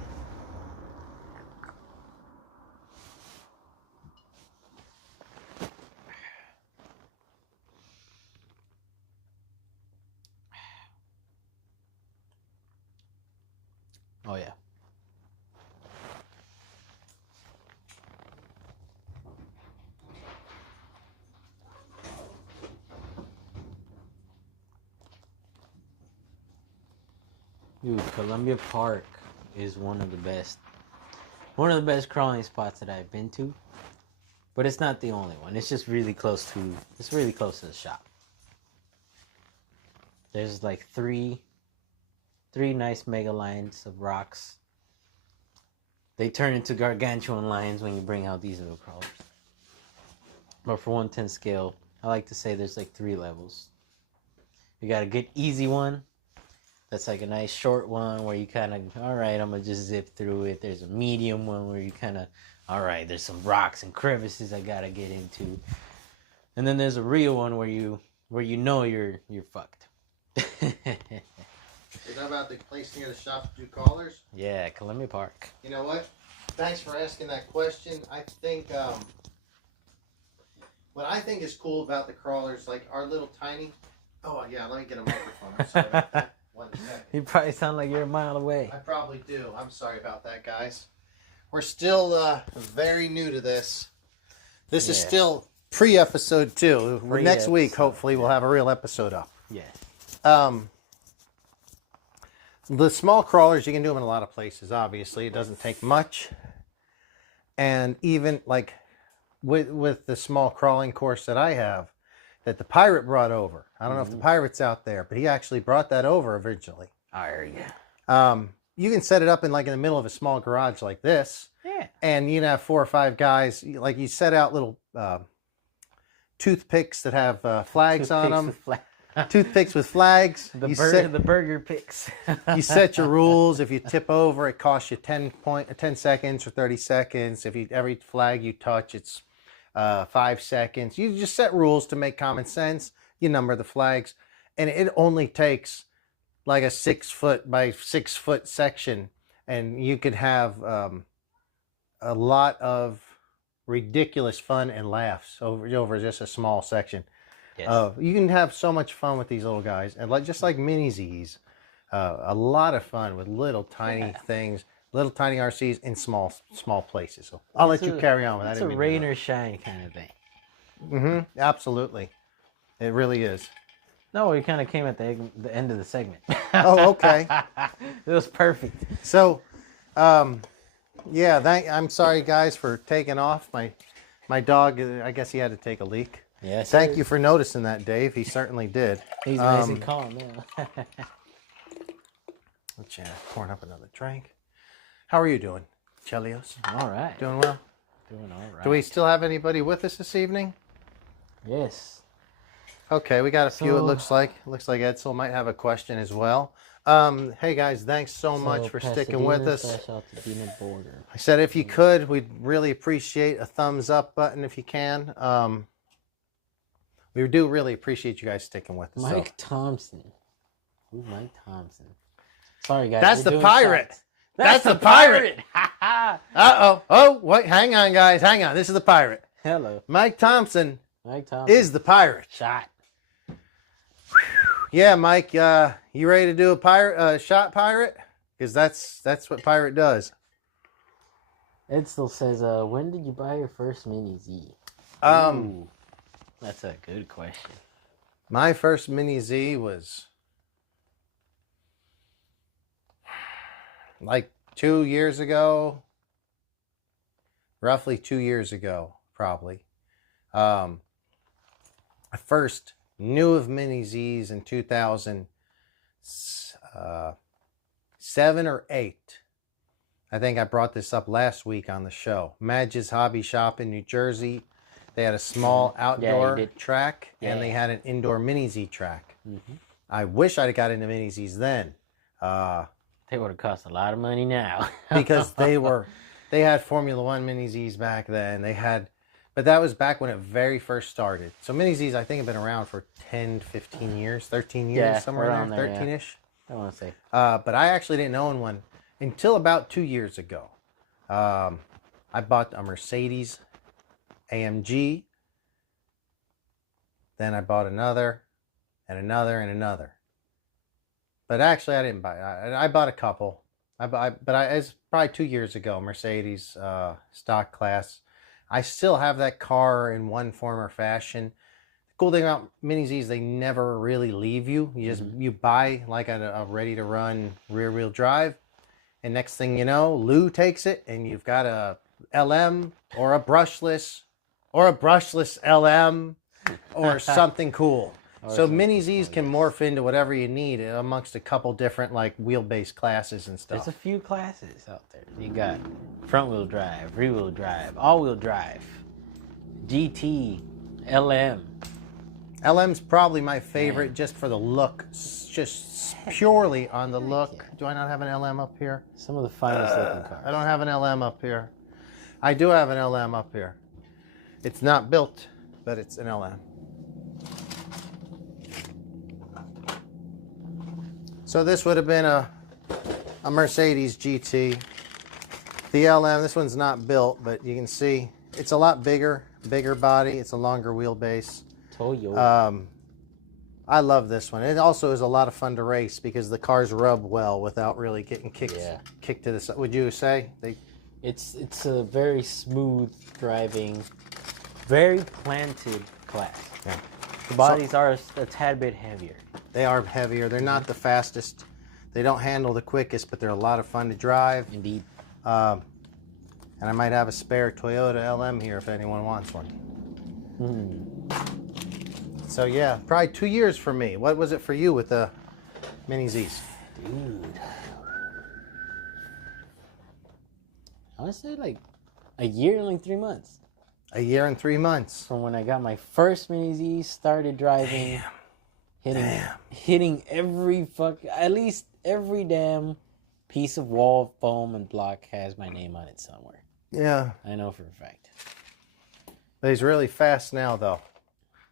Oh, yeah. Dude, Columbia Park is one of the best crawling spots that I've been to. But it's not the only one. It's just really close to the shop. There's like three nice mega lines of rocks. They turn into gargantuan lines when you bring out these little crawlers. But for 1/10 scale, I like to say there's like 3 levels. You got a good easy one. That's like a nice short one where you kind of, all right, I'm going to just zip through it. There's a medium one where you kind of, all right, there's some rocks and crevices I got to get into. And then there's a real one where you know you're fucked. Is that about the place near the shop to do callers? Yeah, Columbia Park. You know what? Thanks for asking that question. I think what I think is cool about the crawlers, like our little tiny. Oh yeah, let me get a microphone. I'm sorry about that. 1 second. You probably sound like you're a mile away. I probably do. I'm sorry about that, guys. We're still very new to this. This is still pre-episode 2. Next week, hopefully, we'll have a real episode up. Yes. The small crawlers, you can do them in a lot of places, obviously. It doesn't take much. And even, like, with the small crawling course that I have, that the pirate brought over. I don't know if the pirate's out there, but he actually brought that over originally. Yeah. You can set it up in the middle of a small garage like this. Yeah. And you can have 4 or 5 guys. Like you set out little toothpicks that have flags on them. Toothpicks with flags. The burger picks. You set your rules. If you tip over, it costs you 10 seconds or 30 seconds. If every flag you touch, it's 5 seconds. You just set rules to make common sense. You number the flags, and it only takes like a 6 foot by 6 foot section, and you could have a lot of ridiculous fun and laughs over just a small section. Yes. You can have so much fun with these little guys, and just like mini Z's, a lot of fun with little tiny things, little tiny RCs in small places. So I'll let you carry on with that. It's a rain or shine kind of thing. Mm-hmm. Absolutely, it really is. No, we kind of came at the end of the segment. Oh, okay. It was perfect. So, yeah. I'm sorry, guys, for taking off. My dog, I guess he had to take a leak. Yes. Thank you for noticing that, Dave. He certainly did. He's nice and calm now. Let's pouring up another drink. How are you doing, Chelios? All right. Doing well? Doing all right. Do we still have anybody with us this evening? Yes. Okay, we got a few. It looks like Edsel might have a question as well. Hey guys, thanks so much for sticking with us. I said if you could, we'd really appreciate a thumbs up button if you can. We do really appreciate you guys sticking with us. Mike Thompson. Who's Mike Thompson? Sorry guys. That's the pirate. That's the pirate. Uh-oh. Oh, wait, hang on guys. Hang on. This is the pirate. Hello. Mike Thompson is the pirate. Shot. Yeah, Mike, you ready to do a shot pirate? because that's what Pirate does. Ed still says, when did you buy your first Mini Z? Um, That's a good question. My first Mini Z was like 2 years ago, roughly 2 years ago, probably. I first knew of Mini Zs in 2007 or 8. I think I brought this up last week on the show. Madge's Hobby Shop in New Jersey. They had a small outdoor track, and they had an indoor Mini Z track. Mm-hmm. I wish I'd got into Mini Zs then. They would have cost a lot of money now. Because they had Formula One Mini Zs back then. But that was back when it very first started. So Mini Zs, I think, have been around for 10, 15 years, 13 years, somewhere around there, 13-ish. I want to say. But I actually didn't own one until about 2 years ago. I bought a Mercedes AMG. Then I bought another, and another, and another. But actually, I didn't buy. I bought a couple. It's probably 2 years ago. Mercedes stock class. I still have that car in one form or fashion. The cool thing about Mini Zs, they never really leave you. You buy like a ready to run rear wheel drive, and next thing you know, Lou takes it, and you've got a LM or a brushless LM or something cool. So Mini Zs can morph into whatever you need amongst a couple different like wheelbase classes and stuff. There's a few classes out there. You got front wheel drive, rear wheel drive, all wheel drive, GT, LM. LM's probably my favorite just for the look, just purely on the look. Yeah. Do I not have an LM up here? Some of the finest looking cars. I don't have an LM up here. I do have an LM up here. It's not built, but it's an LM. So this would have been a Mercedes GT. The LM, this one's not built, but you can see it's a lot bigger body. It's a longer wheelbase. Toyota. I love this one. It also is a lot of fun to race because the cars rub well without really getting kicked to the side. Would you say? It's a very smooth driving, very planted class. Yeah. The bodies are a tad bit heavier. They are heavier. They're not the fastest. They don't handle the quickest, but they're a lot of fun to drive. Indeed. And I might have a spare Toyota LM here if anyone wants one. So yeah, probably 2 years for me. What was it for you with the Mini Zs? Dude. I would say like a year and like 3 months. A year and 3 months. From when I got my first Mini Z, started driving, hitting at least every damn piece of wall, foam, and block has my name on it somewhere. Yeah. I know for a fact. But he's really fast now, though.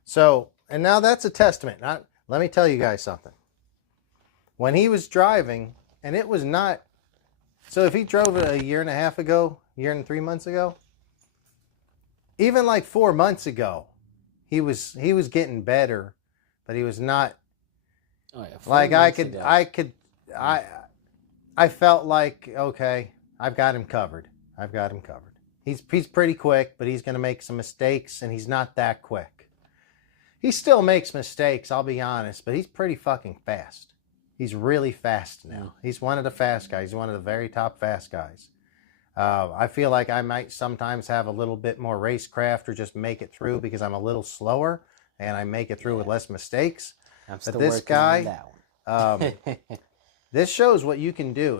So, and now that's a testament. Let me tell you guys something. When he was driving, and it was not... So if he drove it a year and a half ago, year and 3 months ago, even like 4 months ago, he was getting better, but he was not... Oh, yeah, like I felt like, okay, I've got him covered. He's pretty quick, but he's going to make some mistakes, and he's not that quick. He still makes mistakes, I'll be honest, but he's pretty fucking fast. He's really fast now. He's one of the fast guys. He's one of the very top fast guys. I feel like I might sometimes have a little bit more racecraft or just make it through because I'm a little slower, and I make it through with less mistakes. I'm still but this working guy, on that one. this shows what you can do.